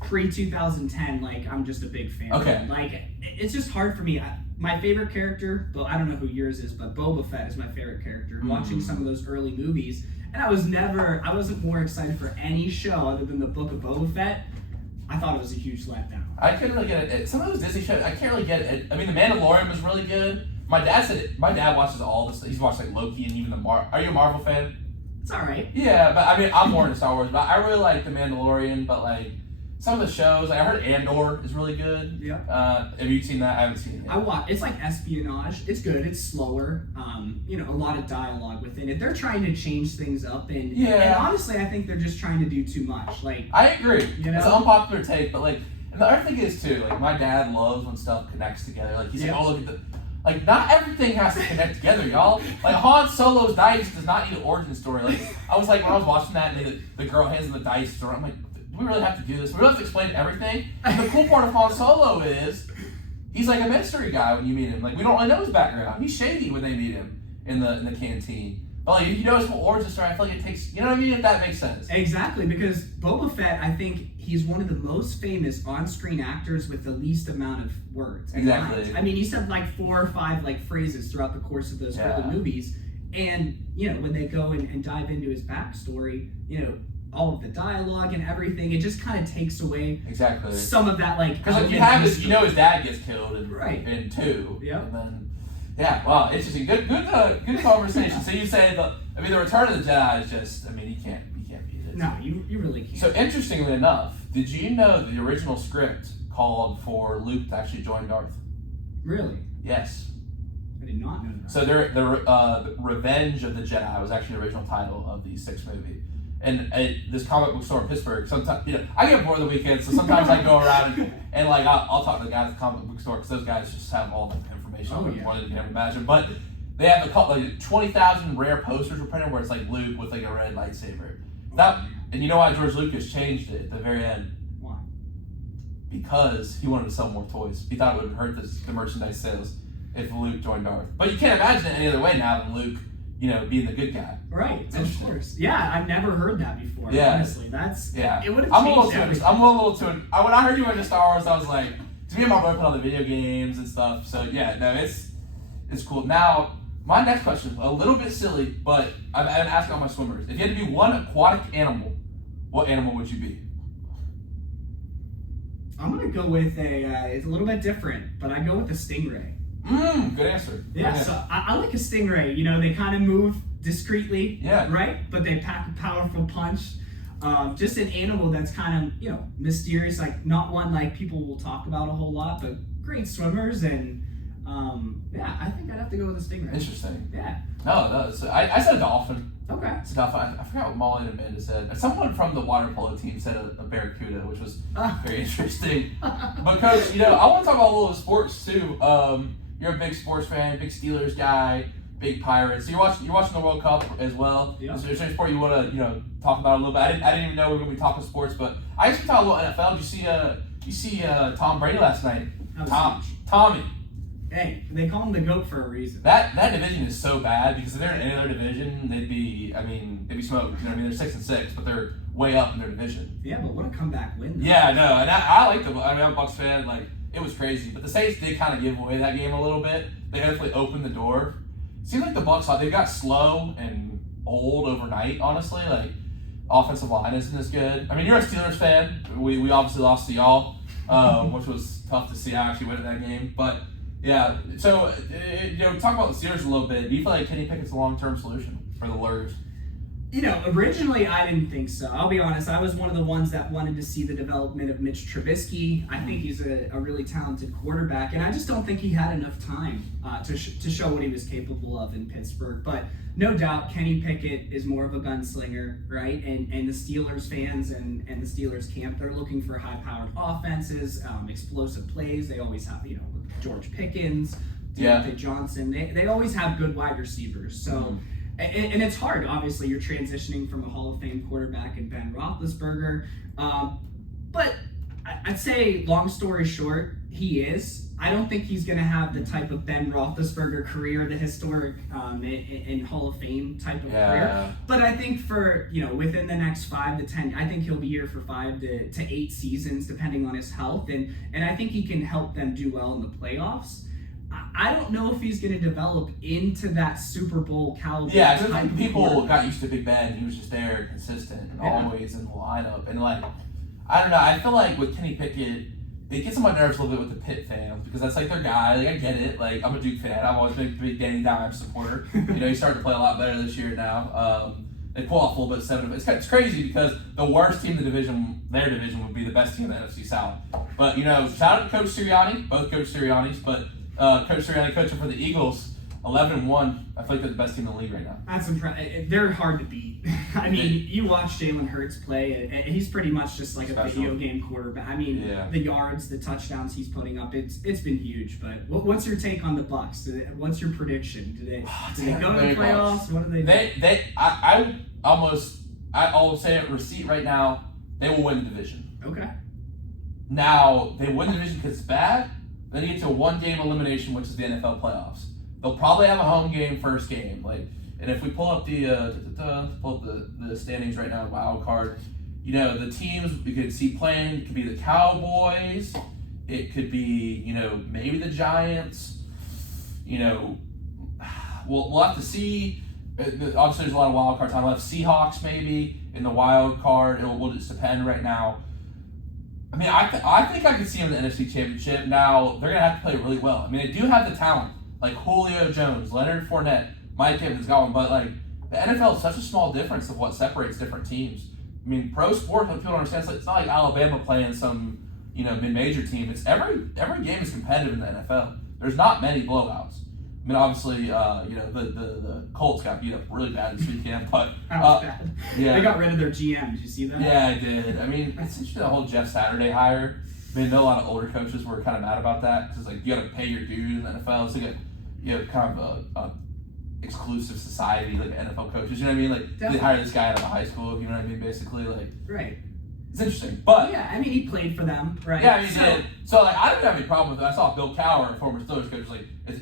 pre-2010, like I'm just a big fan. Okay. Like it's just hard for me. My favorite character, but I don't know who yours is, but Boba Fett is my favorite character. Watching some of those early movies, and I wasn't more excited for any show other than the Book of Boba Fett. I thought it was a huge letdown. I couldn't really get it. Some of those Disney shows, I can't really get it. I mean, The Mandalorian was really good. My dad watches all this. He's watched like Loki and even Are you a Marvel fan? It's all right. Yeah, but I mean, I'm more into Star Wars, but I really like The Mandalorian. But like some of the shows, like I heard Andor is really good. Yeah. Have you seen that? I haven't seen it yet. It's like espionage. It's good. It's slower. A lot of dialogue within it. They're trying to change things up, and honestly, I think they're just trying to do too much. Like I agree. You know? It's an unpopular take, but like, and the other thing is too, like my dad loves when stuff connects together. Like he's like, oh look at the. Like, not everything has to connect together, y'all. Like, Han Solo's dice does not need an origin story. Like, I was like, when I was watching that, and the girl hands him the dice story, I'm like, do we really have to do this? We don't have to explain everything. And the cool part of Han Solo is, he's like a mystery guy when you meet him. Like, we don't really know his background. He's shady when they meet him in the canteen. But like, if you know his whole origin story, I feel like it takes, you know what I mean? If that makes sense. Exactly, because Boba Fett, I think he's one of the most famous on-screen actors with the least amount of words. Exactly. I mean, he said like 4 or 5 like phrases throughout the course of those early movies. And, when they go and dive into his backstory, all of the dialogue and everything, it just kind of takes away some of that, like... Because like, you have this, his dad gets killed in 2. Yep. And then, wow, interesting. Good conversation. So you say the Return of the Jedi is just, you can't beat it. No, you really can't. So interestingly enough, did you know the original script called for Luke to actually join Darth? Really? Yes. I did not know that. So the Revenge of the Jedi was actually the original title of the 6th movie. And this comic book store in Pittsburgh, sometimes, I get bored of the weekend, so sometimes I go around and like, I'll talk to the guys at the comic book store, because those guys just have all the information more than you can ever imagine. But they have 20,000 rare posters were printed where it's like Luke with like a red lightsaber. And you know why George Lucas changed it at the very end? Why? Because he wanted to sell more toys. He thought it would hurt the merchandise sales if Luke joined Darth. But you can't imagine it any other way now than Luke, being the good guy. Right, of course. Yeah, I've never heard that before. Yeah. Honestly, it would have I'm changed everything. I'm a little too. When I heard you went to Star Wars, I was like, to me and my brother put on the video games and stuff. So yeah, no, it's cool. Now, my next question is a little bit silly, but I've been asking all my swimmers. If you had to be one aquatic animal, what animal would you be? I'm gonna go with it's a little bit different, but I go with a stingray. Good answer. Yeah, good so answer. I like a stingray. They kind of move discreetly, Yeah. right? But they pack a powerful punch. Just an animal that's kind of, mysterious, like not one like people will talk about a whole lot, but great swimmers, and yeah, I think I'd have to go with the Stingray. Interesting. Yeah. No, so I said a dolphin. Okay. It's a dolphin. I forgot what Molly and Amanda said. Someone from the water polo team said a barracuda, which was very interesting. Because, I want to talk about a little sports too. You're a big sports fan, big Steelers guy, big Pirates. So you're watching the World Cup as well. Yeah. Is there any sport you want to talk about a little bit? I didn't even know we were going to be talking sports, but I guess we talk a little NFL. Did you see Tom Brady last night? Tommy. Hey, they call him the GOAT for a reason. That division is so bad because if they're in any other division, they'd be smoked. They're 6-6, but they're way up in their division. Yeah, but what a comeback win. Though. Yeah, no, and I like them. I'm a Bucs fan. Like, it was crazy, but the Saints did kind of give away that game a little bit. They definitely opened the door. Seems like the Bucs, they got slow and old overnight. Honestly, like offensive line isn't as good. I mean, you're a Steelers fan. We obviously lost to y'all, which was tough to see. I actually went in that game, but. Yeah, so, talk about the Steelers a little bit. Do you feel like Kenny Pickett's a long-term solution for the Lurgers? Originally I didn't think so. I'll be honest, I was one of the ones that wanted to see the development of Mitch Trubisky. I think he's a really talented quarterback, and I just don't think he had enough time to show what he was capable of in Pittsburgh. But no doubt, Kenny Pickett is more of a gunslinger, right? And the Steelers fans and the Steelers camp, they're looking for high-powered offenses, explosive plays. They always have, George Pickens, Deontay Johnson. They always have good wide receivers. So, and it's hard. Obviously, you're transitioning from a Hall of Fame quarterback in Ben Roethlisberger. But I'd say, long story short, he is. I don't think he's going to have the type of Ben Roethlisberger career, the historic and Hall of Fame type of career. But I think for, within the next 5 to 10, I think he'll be here for 5 to 8 seasons, depending on his health. And I think he can help them do well in the playoffs. I don't know if he's going to develop into that Super Bowl caliber. Yeah, I think people got used to Big Ben. He was just there, consistent, and always in the lineup. And, I don't know. I feel like with Kenny Pickett, it gets on my nerves a little bit with the Pitt fans because that's their guy. I get it. I'm a Duke fan. I've always been a big Danny Dimes supporter. He's starting to play a lot better this year now. They pull off a little bit of 7. It's crazy because the worst team in the division, their division, would be the best team in the NFC South. But, shout out to Coach Sirianni, both Coach Siriannis, but Coach Sirianni coaching for the Eagles, 11-1. I feel like they're the best team in the league right now. That's impressive. They're hard to beat. I mean, you watch Jalen Hurts play, and he's pretty much just like a video game quarterback. I mean, the yards, the touchdowns he's putting up, it's been huge. But what's your take on the Bucs? What's your prediction? Do they go to the playoffs? What do they do? I almost say it receipt right now, they will win the division. Okay. Now, they win the division because it's bad. Then you get to a 1-game elimination, which is the NFL playoffs. They'll probably have a home game, first game. And if we pull up the standings right now, wild card, the teams we could see playing could be the Cowboys. It could be, maybe the Giants. We'll have to see. Obviously, there's a lot of wild card time. We'll have Seahawks maybe in the wild card. It will just depend right now. I mean, I think I could see them in the NFC Championship. Now, they're going to have to play really well. I mean, they do have the talent, like Julio Jones, Leonard Fournette, Mike Evans, got one, but the NFL is such a small difference of what separates different teams. I mean, pro sports, what people don't understand, it's not like Alabama playing some, mid-major team. It's every game is competitive in the NFL. There's not many blowouts. I mean, obviously, the Colts got beat up really bad this weekend, but bad. Yeah, they got rid of their GM. Did you see that? Yeah, I did. I mean, it's interesting the whole Jeff Saturday hire. I mean, I know a lot of older coaches were kind of mad about that because you got to pay your dues in the NFL. So you have kind of a exclusive society like NFL coaches. You know what I mean? They hire this guy out of high school. You know what I mean? Basically, right. It's interesting, but yeah, I mean, he played for them, right? Yeah, he did. So I don't have any problem with it. I saw Bill Cowher, a former Steelers coach,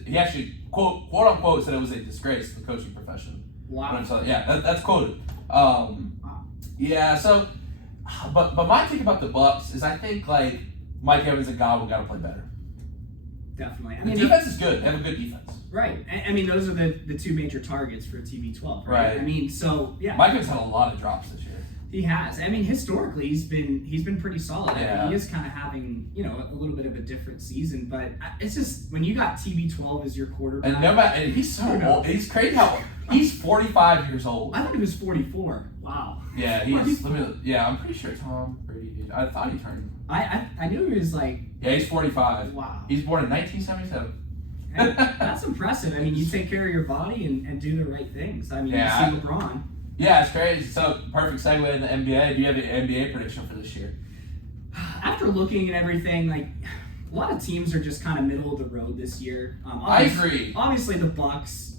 he actually quote unquote said it was a disgrace to the coaching profession. Wow. So, yeah, that's quoted. Yeah. So, but my take about the Bucs is I think Mike Evans and Godwin got to play better. Definitely. The defense is good. They have a good defense. Right. I mean, those are the 2 major targets for TB12, right? I mean, so yeah. Mike Evans had a lot of drops this year. He has. I mean, historically, he's been pretty solid. Yeah. I mean, he is kind of having, a little bit of a different season, but it's just when you got TB12 as your quarterback. And he's so old. He's crazy how He's 45 years old. I thought he was 44. Wow. Yeah, I'm pretty sure Tom Brady. I thought he turned. I knew he was like. Yeah, he's 45. Wow. He's born in 1977. That's impressive. I mean, you take care of your body and do the right things. I mean, you see LeBron. Yeah, it's crazy. So, perfect segue into the NBA. Do you have an NBA prediction for this year? After looking at everything, like, a lot of teams are just kind of middle of the road this year. I agree. Obviously, the Bucks,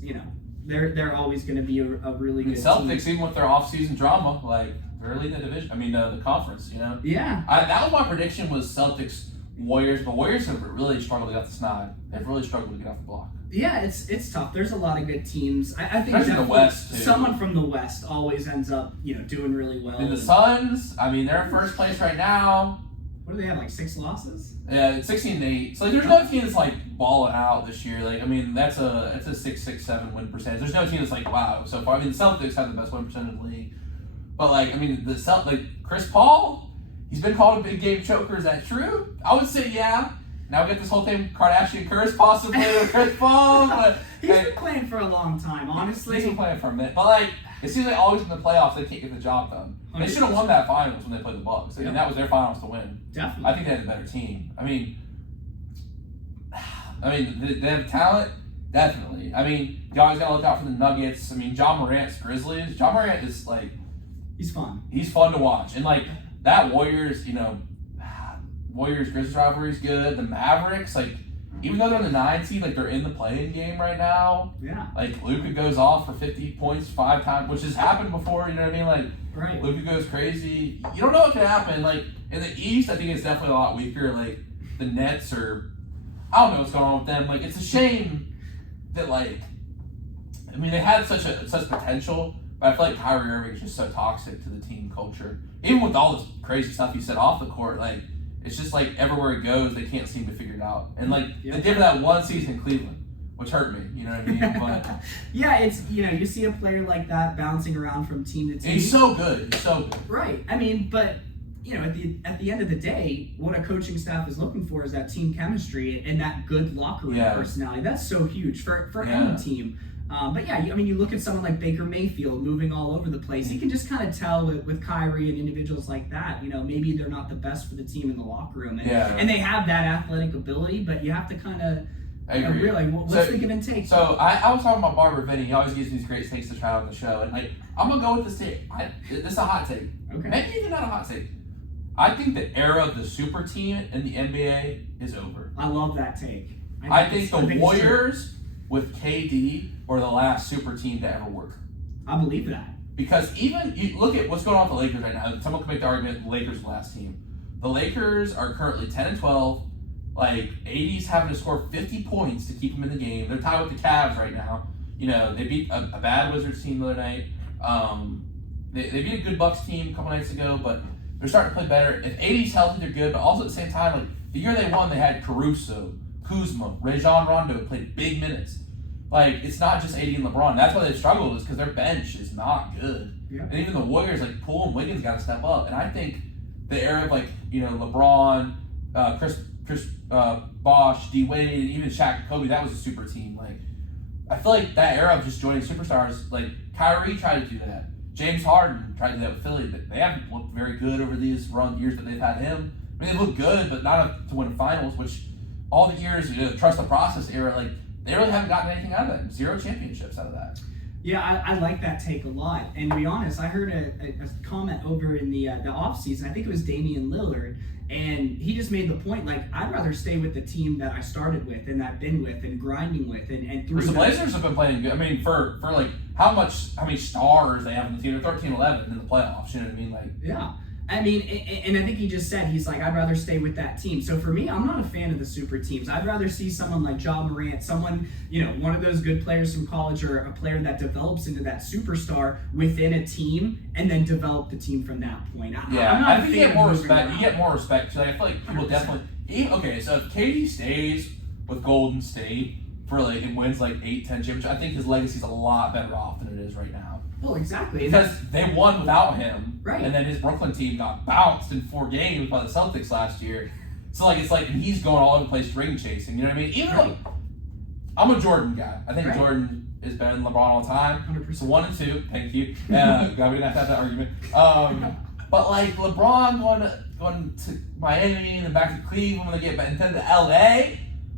they're always going to be a really good Celtics, team. even with their offseason drama, like, they're leading the division. I mean, the conference, Yeah. That was my prediction was Celtics, Warriors. The Warriors have really struggled to get the snide. They've really struggled to get off the block. Yeah, it's tough. There's a lot of good teams. I think especially the West, too. Someone from the West always ends up, doing really well. And the Suns, I mean, they're in first place right now. What do they have, like 6 losses? Yeah, 16-8. So, like, there's no team that's, like, balling out this year. Like, I mean, that's a 6-6-7 win percentage. There's no team that's, like, wow, so far. I mean, the Celtics have the best win percentage in the league. But, like, I mean, Chris Paul, he's been called a big game choker. Is that true? I would say, yeah. Now we get this whole thing, Kardashian curse possibly with Chris Paul. But he's been playing for a long time, honestly. He's been playing for a minute. But, like, it seems like always in the playoffs, they can't get the job done. They should have won that finals when they played the Bucks. I mean, that was their finals to win. Definitely. I think they had a better team. I mean, they have talent, definitely. I mean, you always got to look out for the Nuggets. I mean, John Morant's Grizzlies. John Morant is, like... He's fun. He's fun to watch. And, like, that Warriors, Warriors-Grizzlies rivalry is good. The Mavericks, like, even though they're in the 9 seed, like, they're in the play-in game right now. Yeah. Like, Luka goes off for 50 points 5 times, which has happened before, you know what I mean? Like, right. Luka goes crazy. You don't know what can happen. Like, in the East, I think it's definitely a lot weaker. Like, the Nets are... I don't know what's going on with them. Like, it's a shame that, like... I mean, they had such potential, but I feel like Kyrie Irving is just so toxic to the team culture. Even with all this crazy stuff he said off the court, like, it's just like everywhere it goes, they can't seem to figure it out. And, like, they did that one season in Cleveland, which hurt me, you know what I mean? But yeah, it's, you see a player like that bouncing around from team to team. He's so good. He's so good. Right. I mean, but, at the end of the day, what a coaching staff is looking for is that team chemistry and that good locker room personality. That's so huge for any team. But yeah, I mean, you look at someone like Baker Mayfield moving all over the place. You can just kind of tell with Kyrie and individuals like that, maybe they're not the best for the team in the locker room. And they have that athletic ability, but you have to kind of realize what's the give and take. So I was talking about Barbara Vinny. He always gives these great takes to try on the show. And, like, I'm going to go with this take. This is a hot take. Okay. Maybe even not a hot take. I think the era of the super team in the NBA is over. I love that take. I think the Warriors with KD were the last super team to ever work. I believe that. Because even, you look at what's going on with the Lakers right now. Someone could make the argument the Lakers the last team. The Lakers are currently 10-12. Like, AD's having to score 50 points to keep them in the game. They're tied with the Cavs right now. They beat a bad Wizards team the other night. They beat a good Bucks team a couple nights ago, but they're starting to play better. If AD's healthy, they're good. But also at the same time, like, the year they won, they had Caruso, Kuzma, Rajon Rondo played big minutes. Like, it's not just AD and LeBron. That's why they struggle, is because their bench is not good. Yeah. And even the Warriors, like, Poole and Wiggins got to step up. And I think the era of, like, LeBron, Chris Bosh, D Wade, and even Shaq and Kobe, that was a super team. Like, I feel like that era of just joining superstars, like, Kyrie tried to do that. James Harden tried to do that with Philly, but they haven't looked very good over these years that they've had him. I mean, they look good, but not enough to win finals, which all the years, trust the process era, like, they really haven't gotten anything out of that. 0 championships out of that. Yeah, I like that take a lot. And to be honest, I heard a comment over in the offseason. I think it was Damian Lillard. And he just made the point, like, I'd rather stay with the team that I started with and that I've been with and grinding with. And through the Blazers have been playing good. I mean, for like, how many stars they have in the team. They're 13-11 in the playoffs. You know what I mean? Like, yeah. I mean, and I think he just said, he's like, I'd rather stay with that team. So for me, I'm not a fan of the super teams. I'd rather see someone like Ja Morant, someone, one of those good players from college or a player that develops into that superstar within a team and then develop the team from that point. I think you get more respect. You get more respect. I feel like people 100%. Definitely. Okay, so if KD stays with Golden State for and wins 8-10 championships, I think his legacy's a lot better off than it is right now. Well, exactly. Because they won without him. Right. And then his Brooklyn team got bounced in 4 games by the Celtics last year. So, and he's going all over the place ring chasing. You know what I mean? Even I'm a Jordan guy. I think Jordan is better than LeBron all the time. 100%. So 1 and 2, thank you. God, we didn't have to have that argument. But like LeBron going to Miami and then back to Cleveland when they get back and then to LA.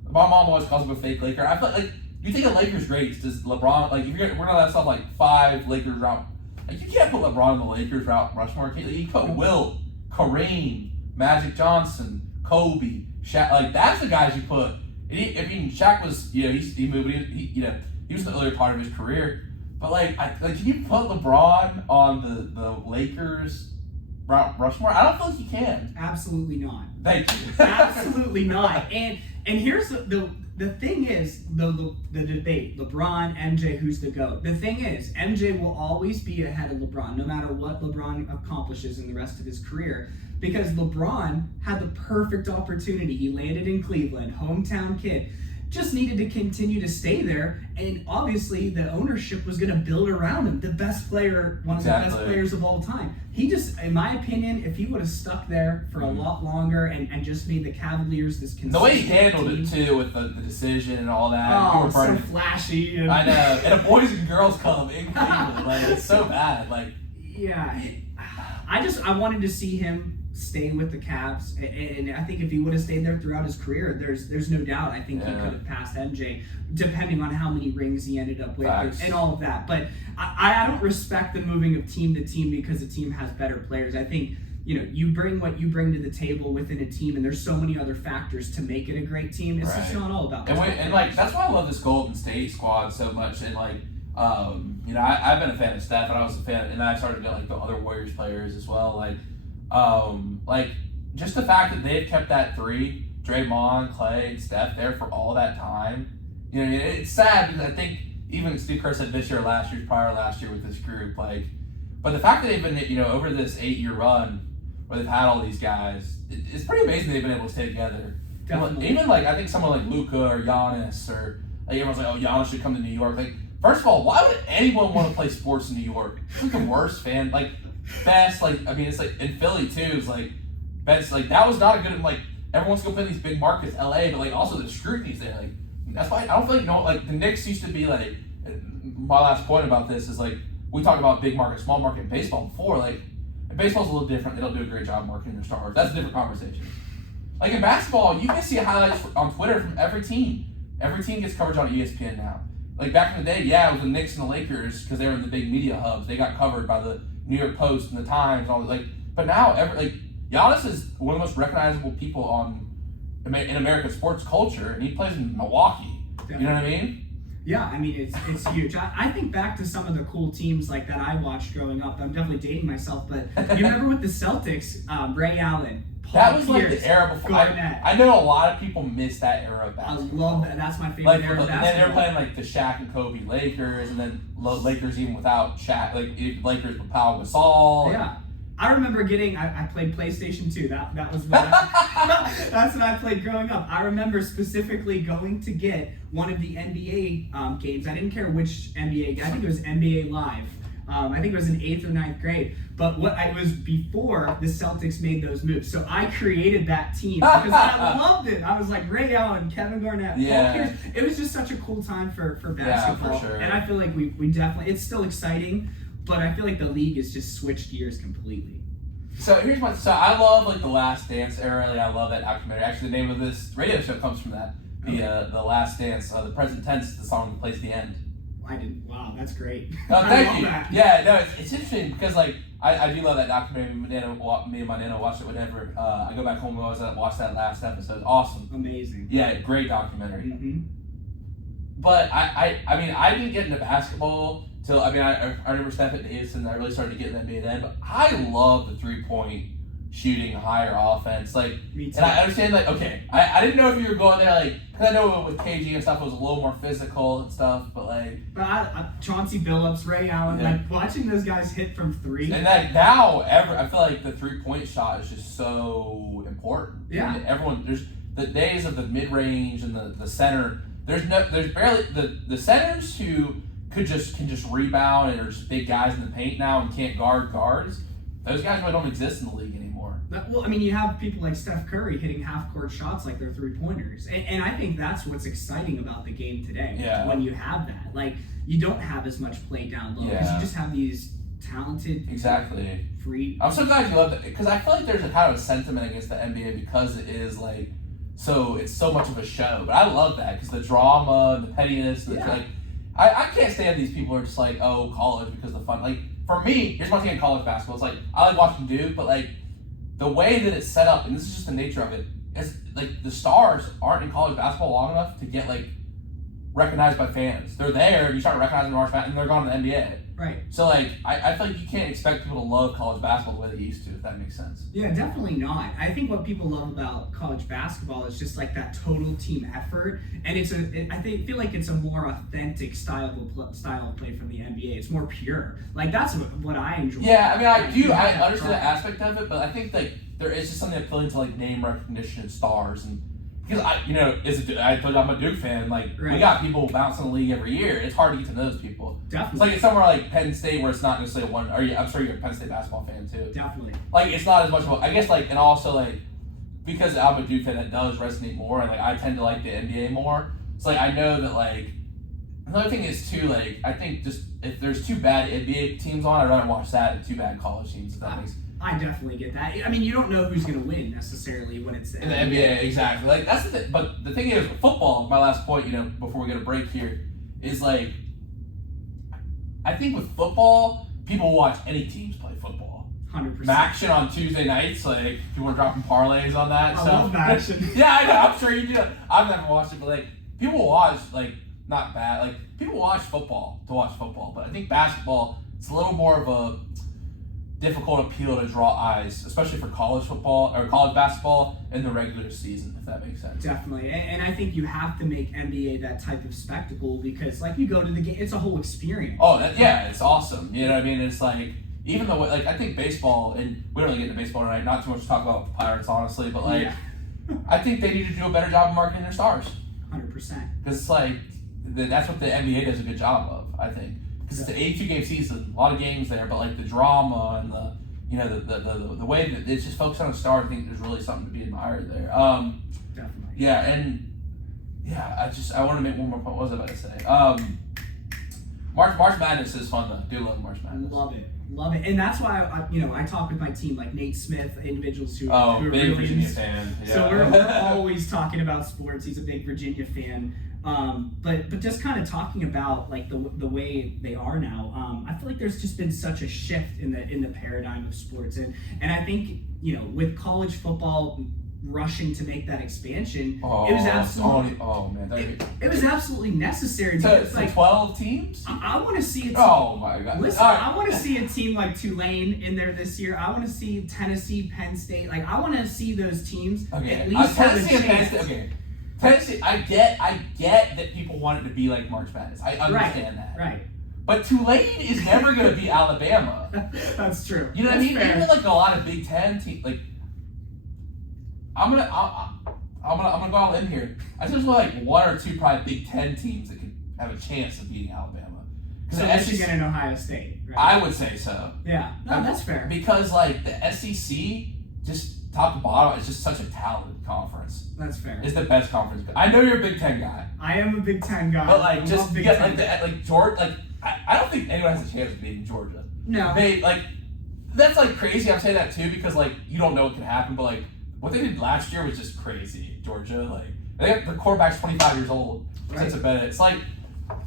My mom always calls him a fake Laker. I feel like you think of Lakers greats, does LeBron like if we're gonna have stuff like 5 Lakers route, like you can't put LeBron in the Lakers route Rushmore. You put Wilt, Kareem, Magic Johnson, Kobe, Shaq. Like that's the guys you put. Shaq was he moved. He was the earlier part of his career. But can you put LeBron on the Lakers route Rushmore? I don't feel like you can. Absolutely not. Thank you. Absolutely not. And here's the thing is the debate: LeBron, MJ, who's the GOAT? The thing is, MJ will always be ahead of LeBron, no matter what LeBron accomplishes in the rest of his career, because LeBron had the perfect opportunity. He landed in Cleveland, hometown kid. Just needed to continue to stay there, and obviously the ownership was going to build around him. The best player, one of the best players of all time. He just, in my opinion, if he would have stuck there for a lot longer and just made the Cavaliers this consistent the way he handled it too with the decision and all that. Oh, so flashy. I know, and a Boys and Girls Club in Cleveland, it's so bad. Yeah, I wanted to see him stay with the Cavs, and I think if he would have stayed there throughout his career, there's no doubt I think he could have passed MJ, depending on how many rings he ended up with and all of that. But I don't respect the moving of team to team because a team has better players. I think you bring what you bring to the table within a team, and there's so many other factors to make it a great team. It's just not all about that. And that's why I love this Golden State squad so much. And I've been a fan of Steph, and I was a fan, and I started to get the other Warriors players as well. Just the fact that they've kept that 3, Draymond, Clay, and Steph there for all that time. It's sad because I think even Steve Kerr said this year, last year with this group, but the fact that they've been, over this 8-year run where they've had all these guys, it's pretty amazing they've been able to stay together. Definitely. Even I think someone like Luka or Giannis or everyone's like, oh, Giannis should come to New York. First of all, why would anyone want to play sports in New York? It's the worst fan. Best, it's in Philly too. It's best, that was not a good. Everyone's gonna play in these big markets, LA, but also the scrutiny's there. That's why I don't feel the Knicks used to be my last point about this is we talked about big market, small market in baseball before. And baseball's a little different. They don't do a great job marketing their stars. That's a different conversation. In basketball, you can see highlights on Twitter from every team. Every team gets coverage on ESPN now. Back in the day, it was the Knicks and the Lakers because they were in the big media hubs. They got covered by the New York Post and the Times and all that. But now Giannis is one of the most recognizable people in American sports culture, and he plays in Milwaukee. Definitely. You know what I mean? Yeah, it's huge. I think back to some of the cool teams that I watched growing up. I'm definitely dating myself, but you remember with the Celtics, Ray Allen, Paul that was Pierce, the era before. I know a lot of people miss that era of basketball. I love that. That's my favorite era of basketball. And then they were playing the Shaq and Kobe Lakers, and then Lakers even without Shaq, Lakers with Pau Gasol. Yeah. I remember I played PlayStation 2. That was what that's what I played growing up. I remember specifically going to get one of the NBA games. I didn't care which NBA. I think it was NBA Live. I think it was in 8th or 9th grade. But it was before the Celtics made those moves. So I created that team because I loved it. I was like Ray Allen, Kevin Garnett, Paul Pierce. It was just such a cool time for basketball. Yeah, for sure. And I feel like we definitely, it's still exciting, but I feel like the league has just switched gears completely. So I love The Last Dance era. I love that documentary. Actually, the name of this radio show comes from that. The Last Dance. The present tense is the song that plays at the end. I didn't. Wow, that's great. Oh, thank you. That. Yeah, no, it's interesting because I do love that documentary. Me and my Nana watched it whenever I go back home and always watch that last episode. Awesome. Amazing. Yeah, great documentary. Mm-hmm. But I didn't get into basketball till I remember Steph at Davidson. I really started to get in the NBA then. But I love the 3-point shooting, higher offense. Me too. And I understand okay. I didn't know if you were going there because I know with KG and stuff it was a little more physical and stuff, but Chauncey Billups, Ray Allen, watching those guys hit from 3. And now I feel like the 3-point shot is just so important. Yeah. And everyone there's the days of the mid range and the center. There's barely the centers who can just rebound and are just big guys in the paint now and can't guard guards. Those guys really don't exist in the league anymore. Well, I mean, you have people like Steph Curry hitting half-court shots like they're three-pointers. And I think that's what's exciting about the game today. Yeah. When you have that. Like, you don't have as much play down low because you just have these talented, free. I'm so glad you love it because I feel like there's a kind of a sentiment against the NBA because it is like it's so much of a show. But I love that because the drama, the pettiness, like I can't stand these people who are just like, oh, college because of the fun. Like for me, here's my thing in college basketball. It's like I like watching Duke, but like the way that it's set up, and this is just the nature of it, is like the stars aren't in college basketball long enough to get like recognized by fans. They're there, and you start recognizing them, and they're going to the NBA. Right. So, like, I feel like you can't expect people to love college basketball the way they used to, if that makes sense. Yeah, definitely not. I think what people love about college basketball is just, like, that total team effort. And I feel like it's a more authentic style of play from the NBA. It's more pure. Like, that's what I enjoy. Yeah, I mean, I understand that aspect of it, but I think, like, there is just something appealing to, like, name recognition and stars and because I told you I'm a Duke fan. Like we got people bouncing the league every year. It's hard to get to know those people. Definitely. It's like it's somewhere like Penn State where it's not necessarily one. I'm sure you're a Penn State basketball fan too. Definitely. Like it's not as much of a, I guess like and also like because I'm a Duke fan that does resonate more and like I tend to like the NBA more. It's like I know that like another thing is too like I think just if there's two bad NBA teams on, I'd rather watch that than two bad college teams. If that makes sense. I definitely get that. I mean, you don't know who's going to win necessarily when it's in the NBA. Exactly. Like that's the thing. But the thing is, football. My last point, before we get a break here, is like I think with football, people watch any teams play football. 100%. Action on Tuesday nights, like people are dropping parlays on that. I love action. Yeah, I know. I'm sure you do. I've never watched it, but like people watch like not bad. Like people watch football to watch football, but I think basketball it's a little more of a difficult appeal to draw eyes, especially for college football or college basketball in the regular season, if that makes sense. Definitely, and I think you have to make NBA that type of spectacle because, like, you go to the game, it's a whole experience. Oh, it's awesome. You know what I mean? It's like even though, like, I think baseball, and we don't really get into baseball tonight. Not too much to talk about the Pirates, honestly, but like, I think they need to do a better job of marketing their stars. 100%. Because it's like that's what the NBA does a good job of, I think. Because it's an 82-game season, a lot of games there, but like the drama and the way that it's just focused on the star, I think there's really something to be admired there. Definitely. Yeah, and I want to make one more point. What was I about to say? March Madness is fun though. I do love March Madness. Love it, and that's why I talk with my team like Nate Smith, individuals who are big really Virginia fan. Yeah. So we're always talking about sports. He's a big Virginia fan. But just kind of talking about like the way they are now, I feel like there's just been such a shift in the paradigm of sports, and I think with college football rushing to make that expansion, it was absolutely it was absolutely necessary. It's like 12 teams. I want to see it. Oh my God! Listen, I want to see a team like Tulane in there this year. I want to see Tennessee, Penn State. Like I want to see those teams at least Tennessee and Penn State. Okay. Tennessee, I get that people want it to be like March Madness. I understand that. Right. But Tulane is never going to be Alabama. That's true. You know what I mean? Fair. Even like a lot of Big Ten teams, like I'm gonna go all in here. I just want like one or two probably Big Ten teams that could have a chance of beating Alabama. So Michigan and Ohio State. Right? I would say so. Yeah. No, that's fair. Because like the SEC, just top to bottom, is just such a talented conference. That's fair. It's the best conference. I know you're a Big Ten guy. I am a Big Ten guy. But like just like Georgia, like I don't think anyone has a chance of beating Georgia. No. They like that's like crazy. I'm saying that too because like you don't know what can happen, but like what they did last year was just crazy. Georgia, like they got the quarterback's 25 years old. Right. It's like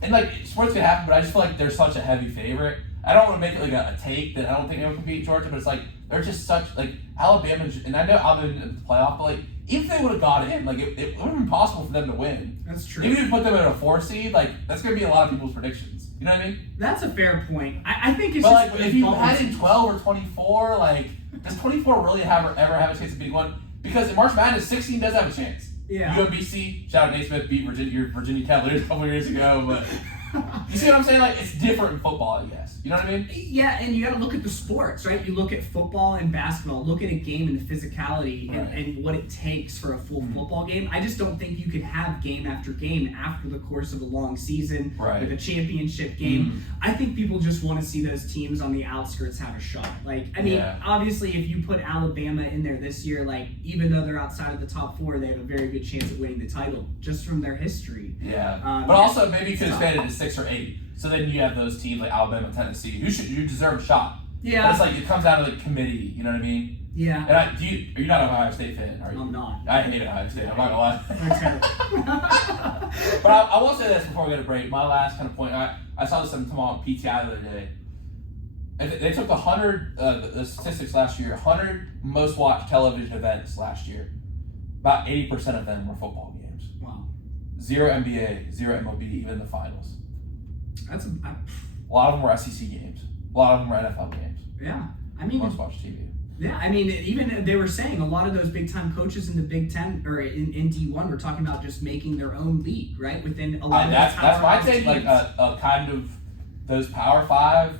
and like sports can happen, but I just feel like they're such a heavy favorite. I don't want to make it like a take that I don't think anyone can beat Georgia, but it's like they're just such like Alabama, and I know Alabama in the playoff, but like even if they would have got in, like it would have been possible for them to win. That's true. Even if you put them in a 4 seed, like that's gonna be a lot of people's predictions. You know what I mean? That's a fair point. I think it's but just like if you had in 12 or 24, like does 24 really ever have a chance of beating one? Because in March Madness, 16 does have a chance. Yeah. UMBC, shout out Nate Smith, beat Virginia Cavaliers a couple years ago, but You see what I'm saying? Like, it's different in football, I guess. You know what I mean? Yeah, and you got to look at the sports, right? You look at football and basketball, look at a game and the physicality and what it takes for a full football game. I just don't think you could have game after game after the course of a long season with a championship game. I think people just want to see those teams on the outskirts have a shot. Like, I mean, obviously, if you put Alabama in there this year, like, even though they're outside of the top 4, they have a very good chance at winning the title just from their history. Yeah, but also maybe you could expand it to 6 or 8. So then you have those teams like Alabama, Tennessee, who deserve a shot. Yeah. But it's like it comes out of the committee, you know what I mean? Yeah. And are you not an Ohio State fan, are you? I'm not. I hate Ohio State, I'm not gonna lie. They're terrible. But I will say this before we go to break. My last kind of point, I saw this on PTI the other day. They took the statistics last year, 100 most watched television events last year. About 80% of them were football games. Wow. 0 NBA, 0 MLB, even the finals. That's a lot of them were SEC games. A lot of them were NFL games. Yeah, I mean, most watched TV. Yeah, I mean, even they were saying a lot of those big time coaches in the Big Ten or in D1 were talking about just making their own league, right? Within a lot of that's my take. Like a kind of those Power 5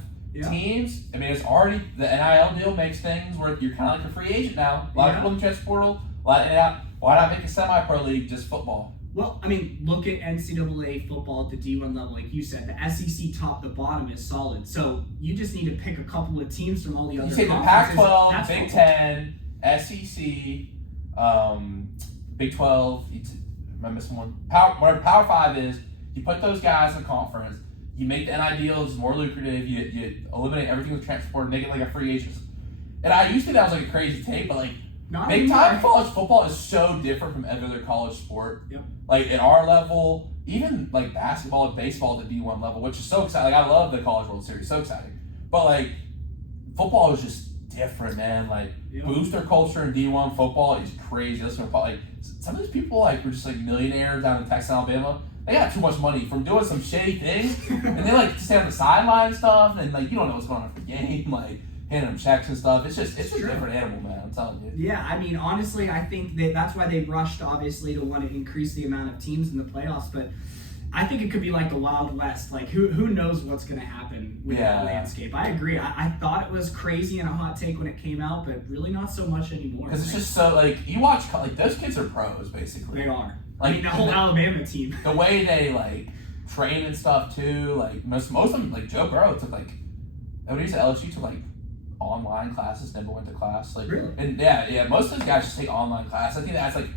teams. I mean, it's already the NIL deal makes things where you're kind of like a free agent now. A lot of people in the transfer portal. Why not make a semi-pro league just football? Well, I mean, look at NCAA football at the D1 level. Like you said, the SEC top to bottom is solid. So you just need to pick a couple of teams from all the other conferences. You say the Pac-12, Big Ten, SEC, Big 12. Am I missing one? Whatever Power 5 is, you put those guys in a conference. You make the NIL deals more lucrative. You eliminate everything with transport, make it like a free agent. And I used to think that was like a crazy take, but like big time college football is so different from every other college sport. Yep. Like at our level, even like basketball and baseball at the D1 level, which is so exciting. Like I love the College World Series, so exciting. But like football is just different, man. Like booster culture in D1 football is crazy. Listen, like some of these people like were just like millionaires down in Texas, Alabama. They got too much money from doing some shady things, and they like stay on the sideline and stuff, and like you don't know what's going on for the game, like handing them checks and stuff. It's just a different animal, man. I'm telling you. Yeah, I mean, honestly, I think that's why they rushed, obviously, to want to increase the amount of teams in the playoffs. But I think it could be like the Wild West. Like, who knows what's going to happen with that landscape? I agree. I thought it was crazy and a hot take when it came out, but really not so much anymore. Because it's just so like you watch like those kids are pros basically. They are. Like, I mean, the whole Alabama team. The way they like train and stuff too. Like most of them, like Joe Burrow took like when he was at LSU took like online classes, never went to class. Like, really? And yeah, most of those guys just take online class. I think that's like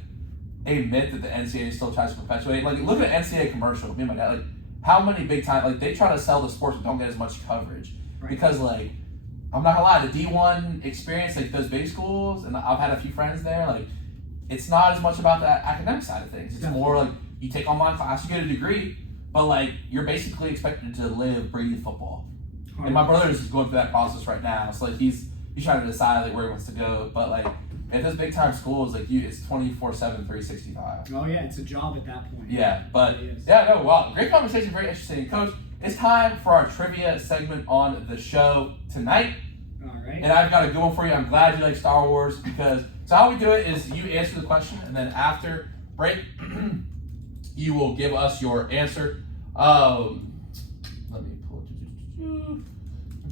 they admit that the NCAA still tries to perpetuate. Like, look at an NCAA commercial. Me and my dad, like, how many big time like they try to sell the sports but don't get as much coverage because like I'm not gonna lie, the D1 experience, like those big schools, and I've had a few friends there, like it's not as much about the academic side of things. It's more like you take online class, you get a degree, but like you're basically expected to live, breathe football. And my brother is just going through that process right now. So like he's trying to decide like where he wants to go. But like at those big time schools, like it's 24/7, 365. Oh yeah, it's a job at that point. Yeah, but wow, great conversation, very interesting, Coach. It's time for our trivia segment on the show tonight. All right. And I've got a good one for you. I'm glad you like Star Wars because so how we do it is you answer the question and then after break you will give us your answer. Let me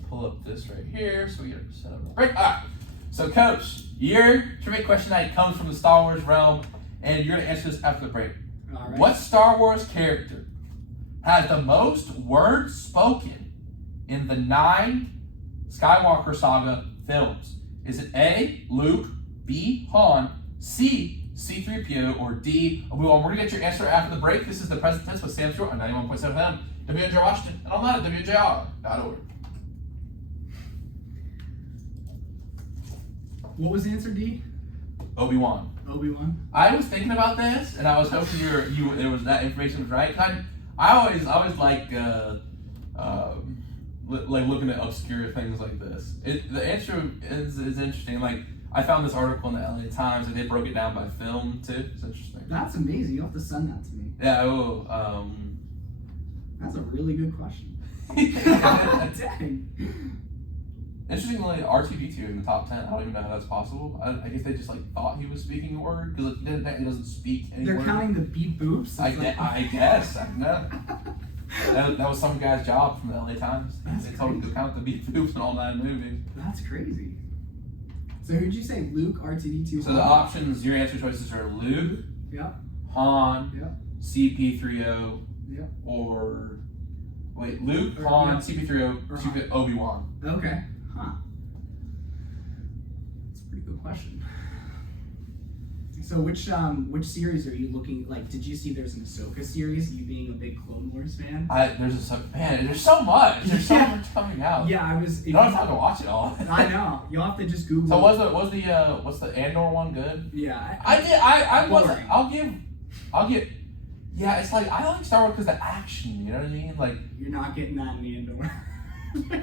pull up this right here so we get it set up. Break. All right. So Coach, your trivia question tonight comes from the Star Wars realm, and you're gonna answer this after the break. All right. What Star Wars character has the most words spoken in the 9 Skywalker Saga films? Is it A, Luke, B, Han, C, C-3PO, or D, Obi-Wan? We're going to get your answer after the break. This is the Present Tense with Sam Stewart on 91.7 FM, WNJ Washington, and online at WJR.org. What was the answer, D? Obi-Wan. Obi-Wan? I was thinking about this, and I was hoping it was that information was right. I always like looking at obscure things like this. The answer is interesting. Like I found this article in the LA Times, and they broke it down by film too. It's interesting. That's amazing. You have to send that to me. Yeah, I will. That's a really good question. Dang. Interestingly, R2D2 in the top 10. I don't even know how that's possible. I guess they just like thought he was speaking a word because he doesn't speak any They're word. counting the beep boops. I guess. I know. That was some guy's job from the LA Times. That's They told him to count the beef boops in all 9 movies. That's crazy. So who'd you say? Luke, R2D2? So the options, your answer choices are Luke, Yep. Han, Yep. CP3O, Yep. or wait, Luke, Or, Han, yeah. CP3O, Or Obi-Wan. Okay. Huh. That's a pretty good question. So which series are you looking like? Did you see there's an Ahsoka series? You being a big Clone Wars fan? There's so much. There's so much coming out. Yeah, I was. I don't have time to watch it all. I know. You'll have to just Google. So what's the Andor one good? Yeah. I wasn't. Boring. I'll give. Yeah, it's like I like Star Wars because the action. You know what I mean? Like You're not getting that in the Andor.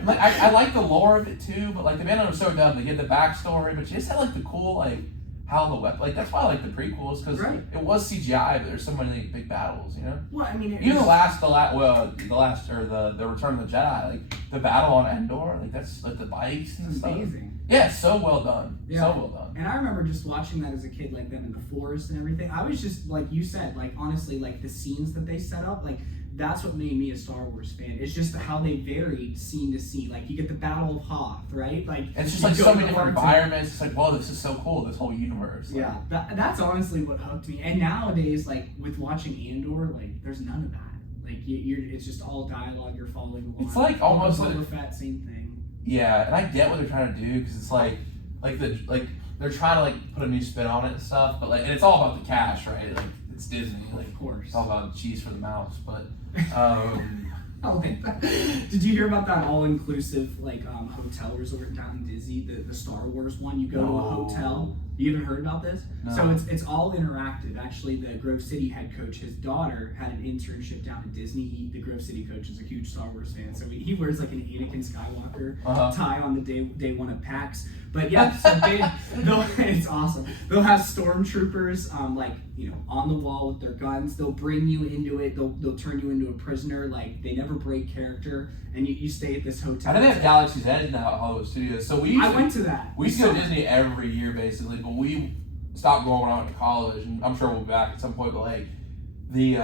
like I like the lore of it too, but like the Mandalorian was so dumb. They get the backstory, but you just had like the cool like how the weapon. Like that's why I like the prequels because Right. it was CGI, but there's so many big battles. You know. Well, I mean, Even the Return of the Jedi, like the battle on Endor, like that's like the bikes and it's stuff. amazing. Yeah, so well done. Yeah. So well done. And I remember just watching that as a kid, like them in the forest and everything. I was just like you said, like honestly, like the scenes that they set up, like that's what made me a Star Wars fan. It's just how they varied scene to scene. Like you get the Battle of Hoth, right? Like And it's just you like go so to many the different parts environments. It's like, whoa, this is so cool. This whole universe. Like, yeah, that's honestly what hooked me. And nowadays, like with watching Andor, like there's none of that. Like it's just all dialogue. You're following along. It's like almost Boba like Fett, same thing. yeah, and I get what they're trying to do because it's like they're trying to like put a new spin on it and stuff, but like and it's all about the cash, right? Like it's Disney, like Of course. it's all about cheese for the mouse, but. I like that. Did you hear about that all-inclusive like hotel resort down in Disney, the Star Wars one? You go to a hotel. You haven't heard about this? No. So it's all interactive. Actually, the Grove City head coach, his daughter had an internship down in Disney. The Grove City coach is a huge Star Wars fan, so he wears like an Anakin Skywalker tie on the day one of PAX. But yeah, so it's awesome. They'll have stormtroopers like on the wall with their guns. They'll bring you into it. They'll turn you into a prisoner. Like they never break character, and you stay at this hotel. I know they have Galaxy's Edge now at Hollywood Studios. So I went to that. We used to go to Disney every year basically, but we stopped going when I went to college, and I'm sure we'll be back at some point. But like the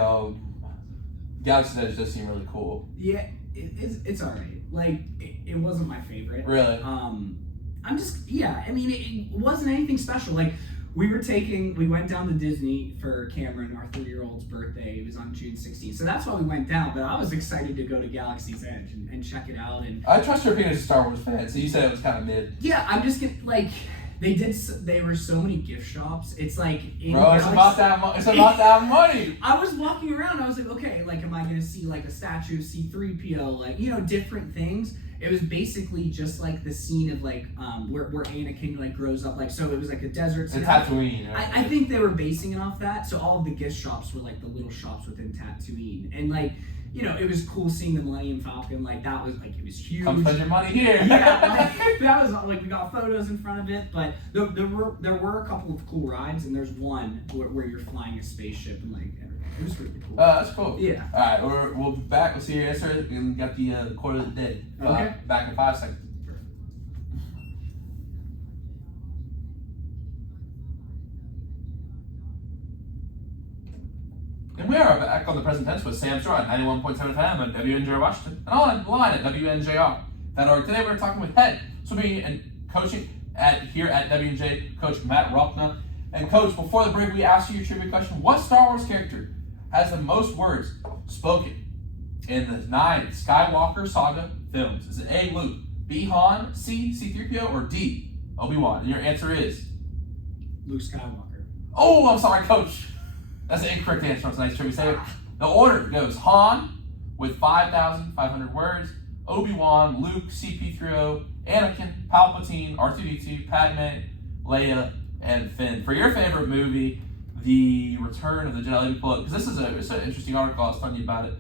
Galaxy's Edge does seem really cool. Yeah, it's alright. Like it wasn't my favorite. Really? I'm just I mean it wasn't anything special. Like we went down to Disney for Cameron, our 3-year-old's birthday. It was on June 16th. So that's why we went down. But I was excited to go to Galaxy's Edge and check it out. And I trust your opinion as a Star Wars fan. So you said it was kind of mid. yeah, I'm just getting like they were so many gift shops. It's like Bro, it's about that money. I was walking around. I was like, okay, like am I gonna see like a statue of C-3PO, like different things. It was basically just like the scene of like where Anakin like grows up, like so it was like a desert scene. It's Tatooine. I think they were basing it off that. So all of the gift shops were like the little shops within Tatooine, and like it was cool seeing the Millennium Falcon. Like that was like it was huge. Come spend your money here. Yeah, that was like we got photos in front of it, but there were a couple of cool rides, and there's one where you're flying a spaceship and like everything. It was really cool. That's cool. Yeah. All right, we'll be back. We'll see your answer. We got the quarter of the day. Okay. Back in 5 seconds. And we are back on the present tense with Sam Straw at 91.7 FM and WNJR Washington and online at WNJR.org. Today we're talking with head swimming and coaching here at WNJ, Coach Matt Rochna. And Coach, before the break, we asked you your trivia question. What Star Wars character has the most words spoken in the 9 Skywalker saga films? Is it A, Luke, B, Han, C, C-3PO, or D, Obi-Wan? And your answer is? Luke Skywalker. Oh, I'm sorry, Coach. That's an incorrect answer on tonight's trivia segment. The order goes Han with 5,500 words, Obi-Wan, Luke, CP3O, Anakin, Palpatine, R2D2, Padme, Leia, and Finn. For your favorite movie, The Return of the Jedi, let me pull it, because it's an interesting article. I was telling you about it.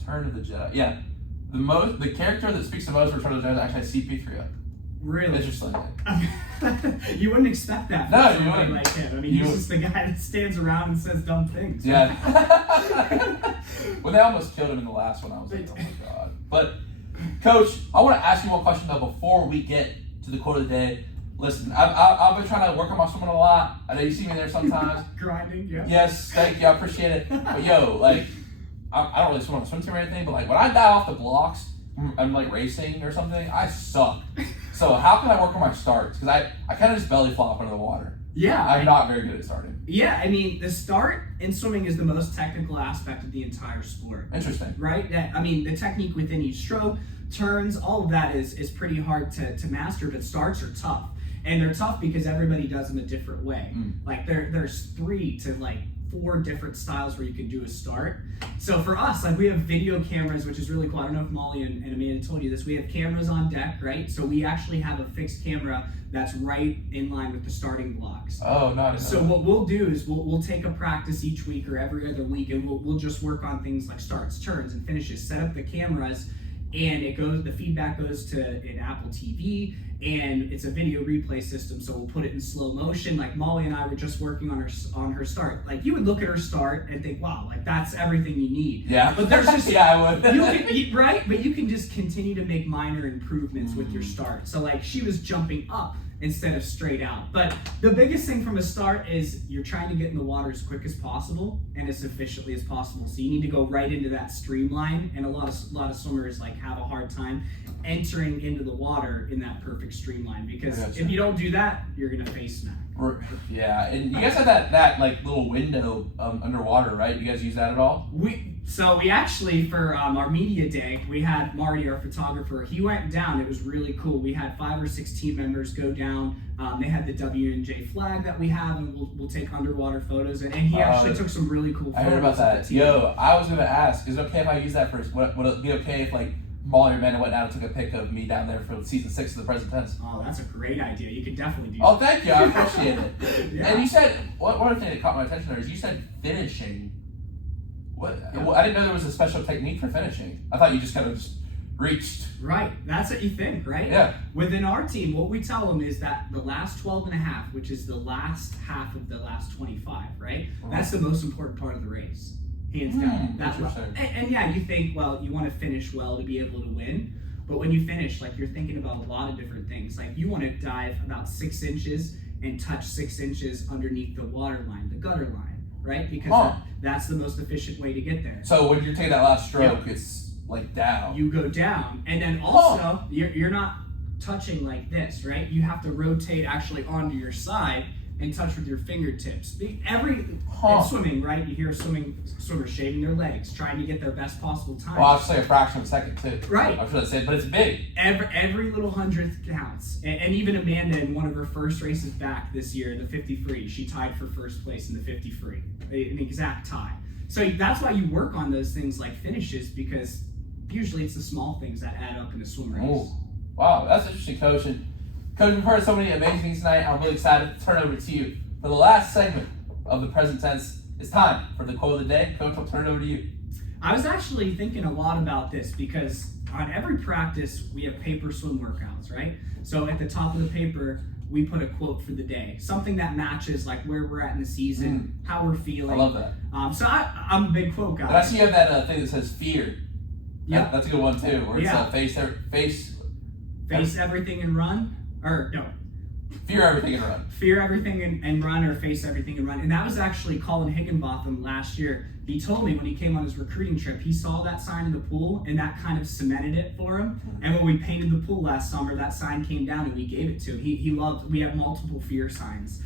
Return of the Jedi. Yeah. The character that speaks the most for Return of the Jedi is actually CP3O. Really? Interesting. You wouldn't expect that from No, you somebody wouldn't. like him. I mean, he's just the guy that stands around and says dumb things. Yeah. Well, they almost killed him in the last one. I was like, oh my God. But, Coach, I want to ask you one question, though, before we get to the quote of the day. Listen, I've been trying to work on my swimming a lot. I know you see me there sometimes. Grinding, yeah. Yes, thank you. I appreciate it. But, yo, like, I don't really swim on a swim team or anything, but like when I dive off the blocks, I'm like racing or something, I suck. So how can I work on my starts? Because I kind of just belly flop under the water. Yeah. I'm not very good at starting. Yeah, I mean, the start in swimming is the most technical aspect of the entire sport. Interesting. Right? I mean, the technique within each stroke, turns, all of that is pretty hard to master, but starts are tough. And they're tough because everybody does them a different way. Like there's 3 to like 4 different styles where you can do a start. So for us, like we have video cameras, which is really cool. I don't know if Molly and Amanda told you this. We have cameras on deck, right? So we actually have a fixed camera that's right in line with the starting blocks. Oh, nice. So what we'll do is we'll take a practice each week or every other week, and we'll just work on things like starts, turns, and finishes. Set up the cameras, and the feedback goes to an Apple TV, and it's a video replay system. So we'll put it in slow motion. Like Molly and I were just working on her start. Like you would look at her start and think, wow, like that's everything you need. Yeah. But there's just yeah, I would. right? But you can just continue to make minor improvements with your start. So like she was jumping up instead of straight out. But the biggest thing from a start is you're trying to get in the water as quick as possible and as efficiently as possible. So you need to go right into that streamline, and a lot of swimmers like have a hard time entering into the water in that perfect streamline, because if you don't do that, you're gonna face smack. Yeah, and you guys have that like little window underwater, right? You guys use that at all? We actually, for our media day, we had Marty, our photographer. He went down. It was really cool. We had 5 or 6 team members go down. They had the W&J flag that we have, and we'll take underwater photos. And he actually took some really cool photos. I heard about that. Yo, I was gonna ask, is it okay if I use that first? Would it be okay if like Molly or Amanda went down and took a pic of me down there for season 6 of the Present Tense? Oh, that's a great idea. You could definitely do that. Oh, thank you. I appreciate it. Yeah. And you said, one other thing that caught my attention there is you said finishing. What? Yeah. Well, I didn't know there was a special technique for finishing. I thought you just kind of just reached. Right. That's what you think, right? Yeah. Within our team, what we tell them is that the last 12 and a half, which is the last half of the last 25, right? That's the most important part of the race. Hands down. And yeah, you think, well, you want to finish well to be able to win. But when you finish, like you're thinking about a lot of different things. Like you want to dive about 6 inches and touch 6 inches underneath the water line, the gutter line, right? Because that's the most efficient way to get there. So when you're taking that last stroke, it's like down. You go down, and then also you're not touching like this, right? You have to rotate actually onto your side and touch with your fingertips. In swimming, right? You hear swimmers shaving their legs, trying to get their best possible time. Well, I'll just say a fraction of a second too. Right. I was going to say, but it's big. Every little hundredth counts. And even Amanda, in one of her first races back this year, the 50 free, she tied for first place in the 50 free, an exact tie. So that's why you work on those things like finishes, because usually it's the small things that add up in a swim race. Oh, wow, that's interesting, Coach. And Coach, we've heard so many amazing things tonight. I'm really excited to turn it over to you for the last segment of the Present Tense. It's time for the quote of the day. Coach, I'll turn it over to you. I was actually thinking a lot about this because on every practice we have paper swim workouts, right? So at the top of the paper we put a quote for the day, something that matches like where we're at in the season, how we're feeling. I love that. So I'm a big quote guy. And I see you have that thing that says fear. Yeah, that's a good one too. Where it's face everything and run. Or no. Fear everything and run. Fear everything and run, or face everything and run. And that was actually Colin Higginbotham last year. He told me when he came on his recruiting trip, he saw that sign in the pool and that kind of cemented it for him. And when we painted the pool last summer, that sign came down and we gave it to him. He loved, we have multiple fear signs.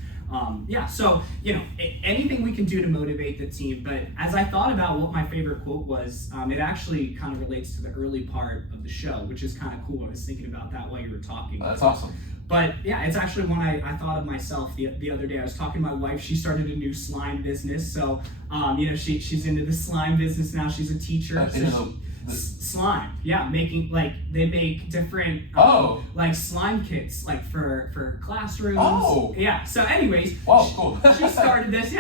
So, anything we can do to motivate the team. But as I thought about what my favorite quote was, it actually kind of relates to the early part of the show, which is kind of cool. I was thinking about that while you were talking. That's awesome. But yeah, it's actually one I thought of myself the other day. I was talking to my wife. She started a new slime business. So, she's into the slime business now. She's a teacher. Slime, making they make different like slime kits like for classrooms. So anyways, cool. She started this.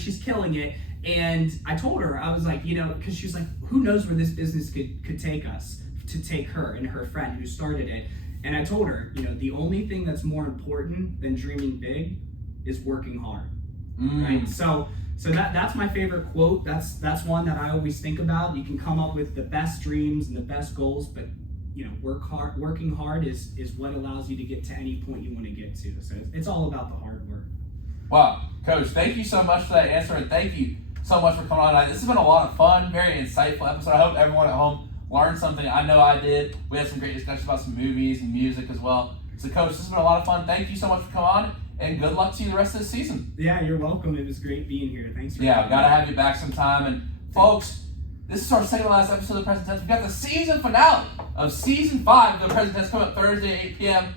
She's killing it. And I told her, I was like, because she was like, who knows where this business could take us, to take her and her friend who started it. And I told her, the only thing that's more important than dreaming big is working hard. Right? So that's my favorite quote. That's one that I always think about. You can come up with the best dreams and the best goals, but working hard is what allows you to get to any point you want to get to. So it's all about the hard work. Wow, Coach, thank you so much for that answer, and thank you so much for coming on tonight. This has been a lot of fun, very insightful episode. I hope everyone at home learned something. I know I did. We had some great discussions about some movies and music as well. So, Coach, this has been a lot of fun. Thank you so much for coming on, and good luck to you the rest of the season. Yeah, you're welcome. It was great being here. Thanks for having me. Got to have you back sometime. And, folks, this is our second to last episode of the Present Tense. We've got the season finale of Season 5 of the Present Tense coming up Thursday at 8 p.m.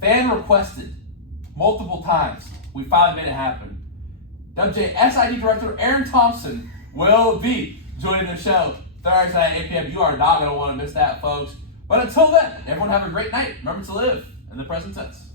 Fan requested multiple times. We finally made it happen. Dubjay SID Director Aaron Thompson will be joining the show Thursday at 8 p.m. You are not going to want to miss that, folks. But until then, everyone have a great night. Remember to live in the present tense.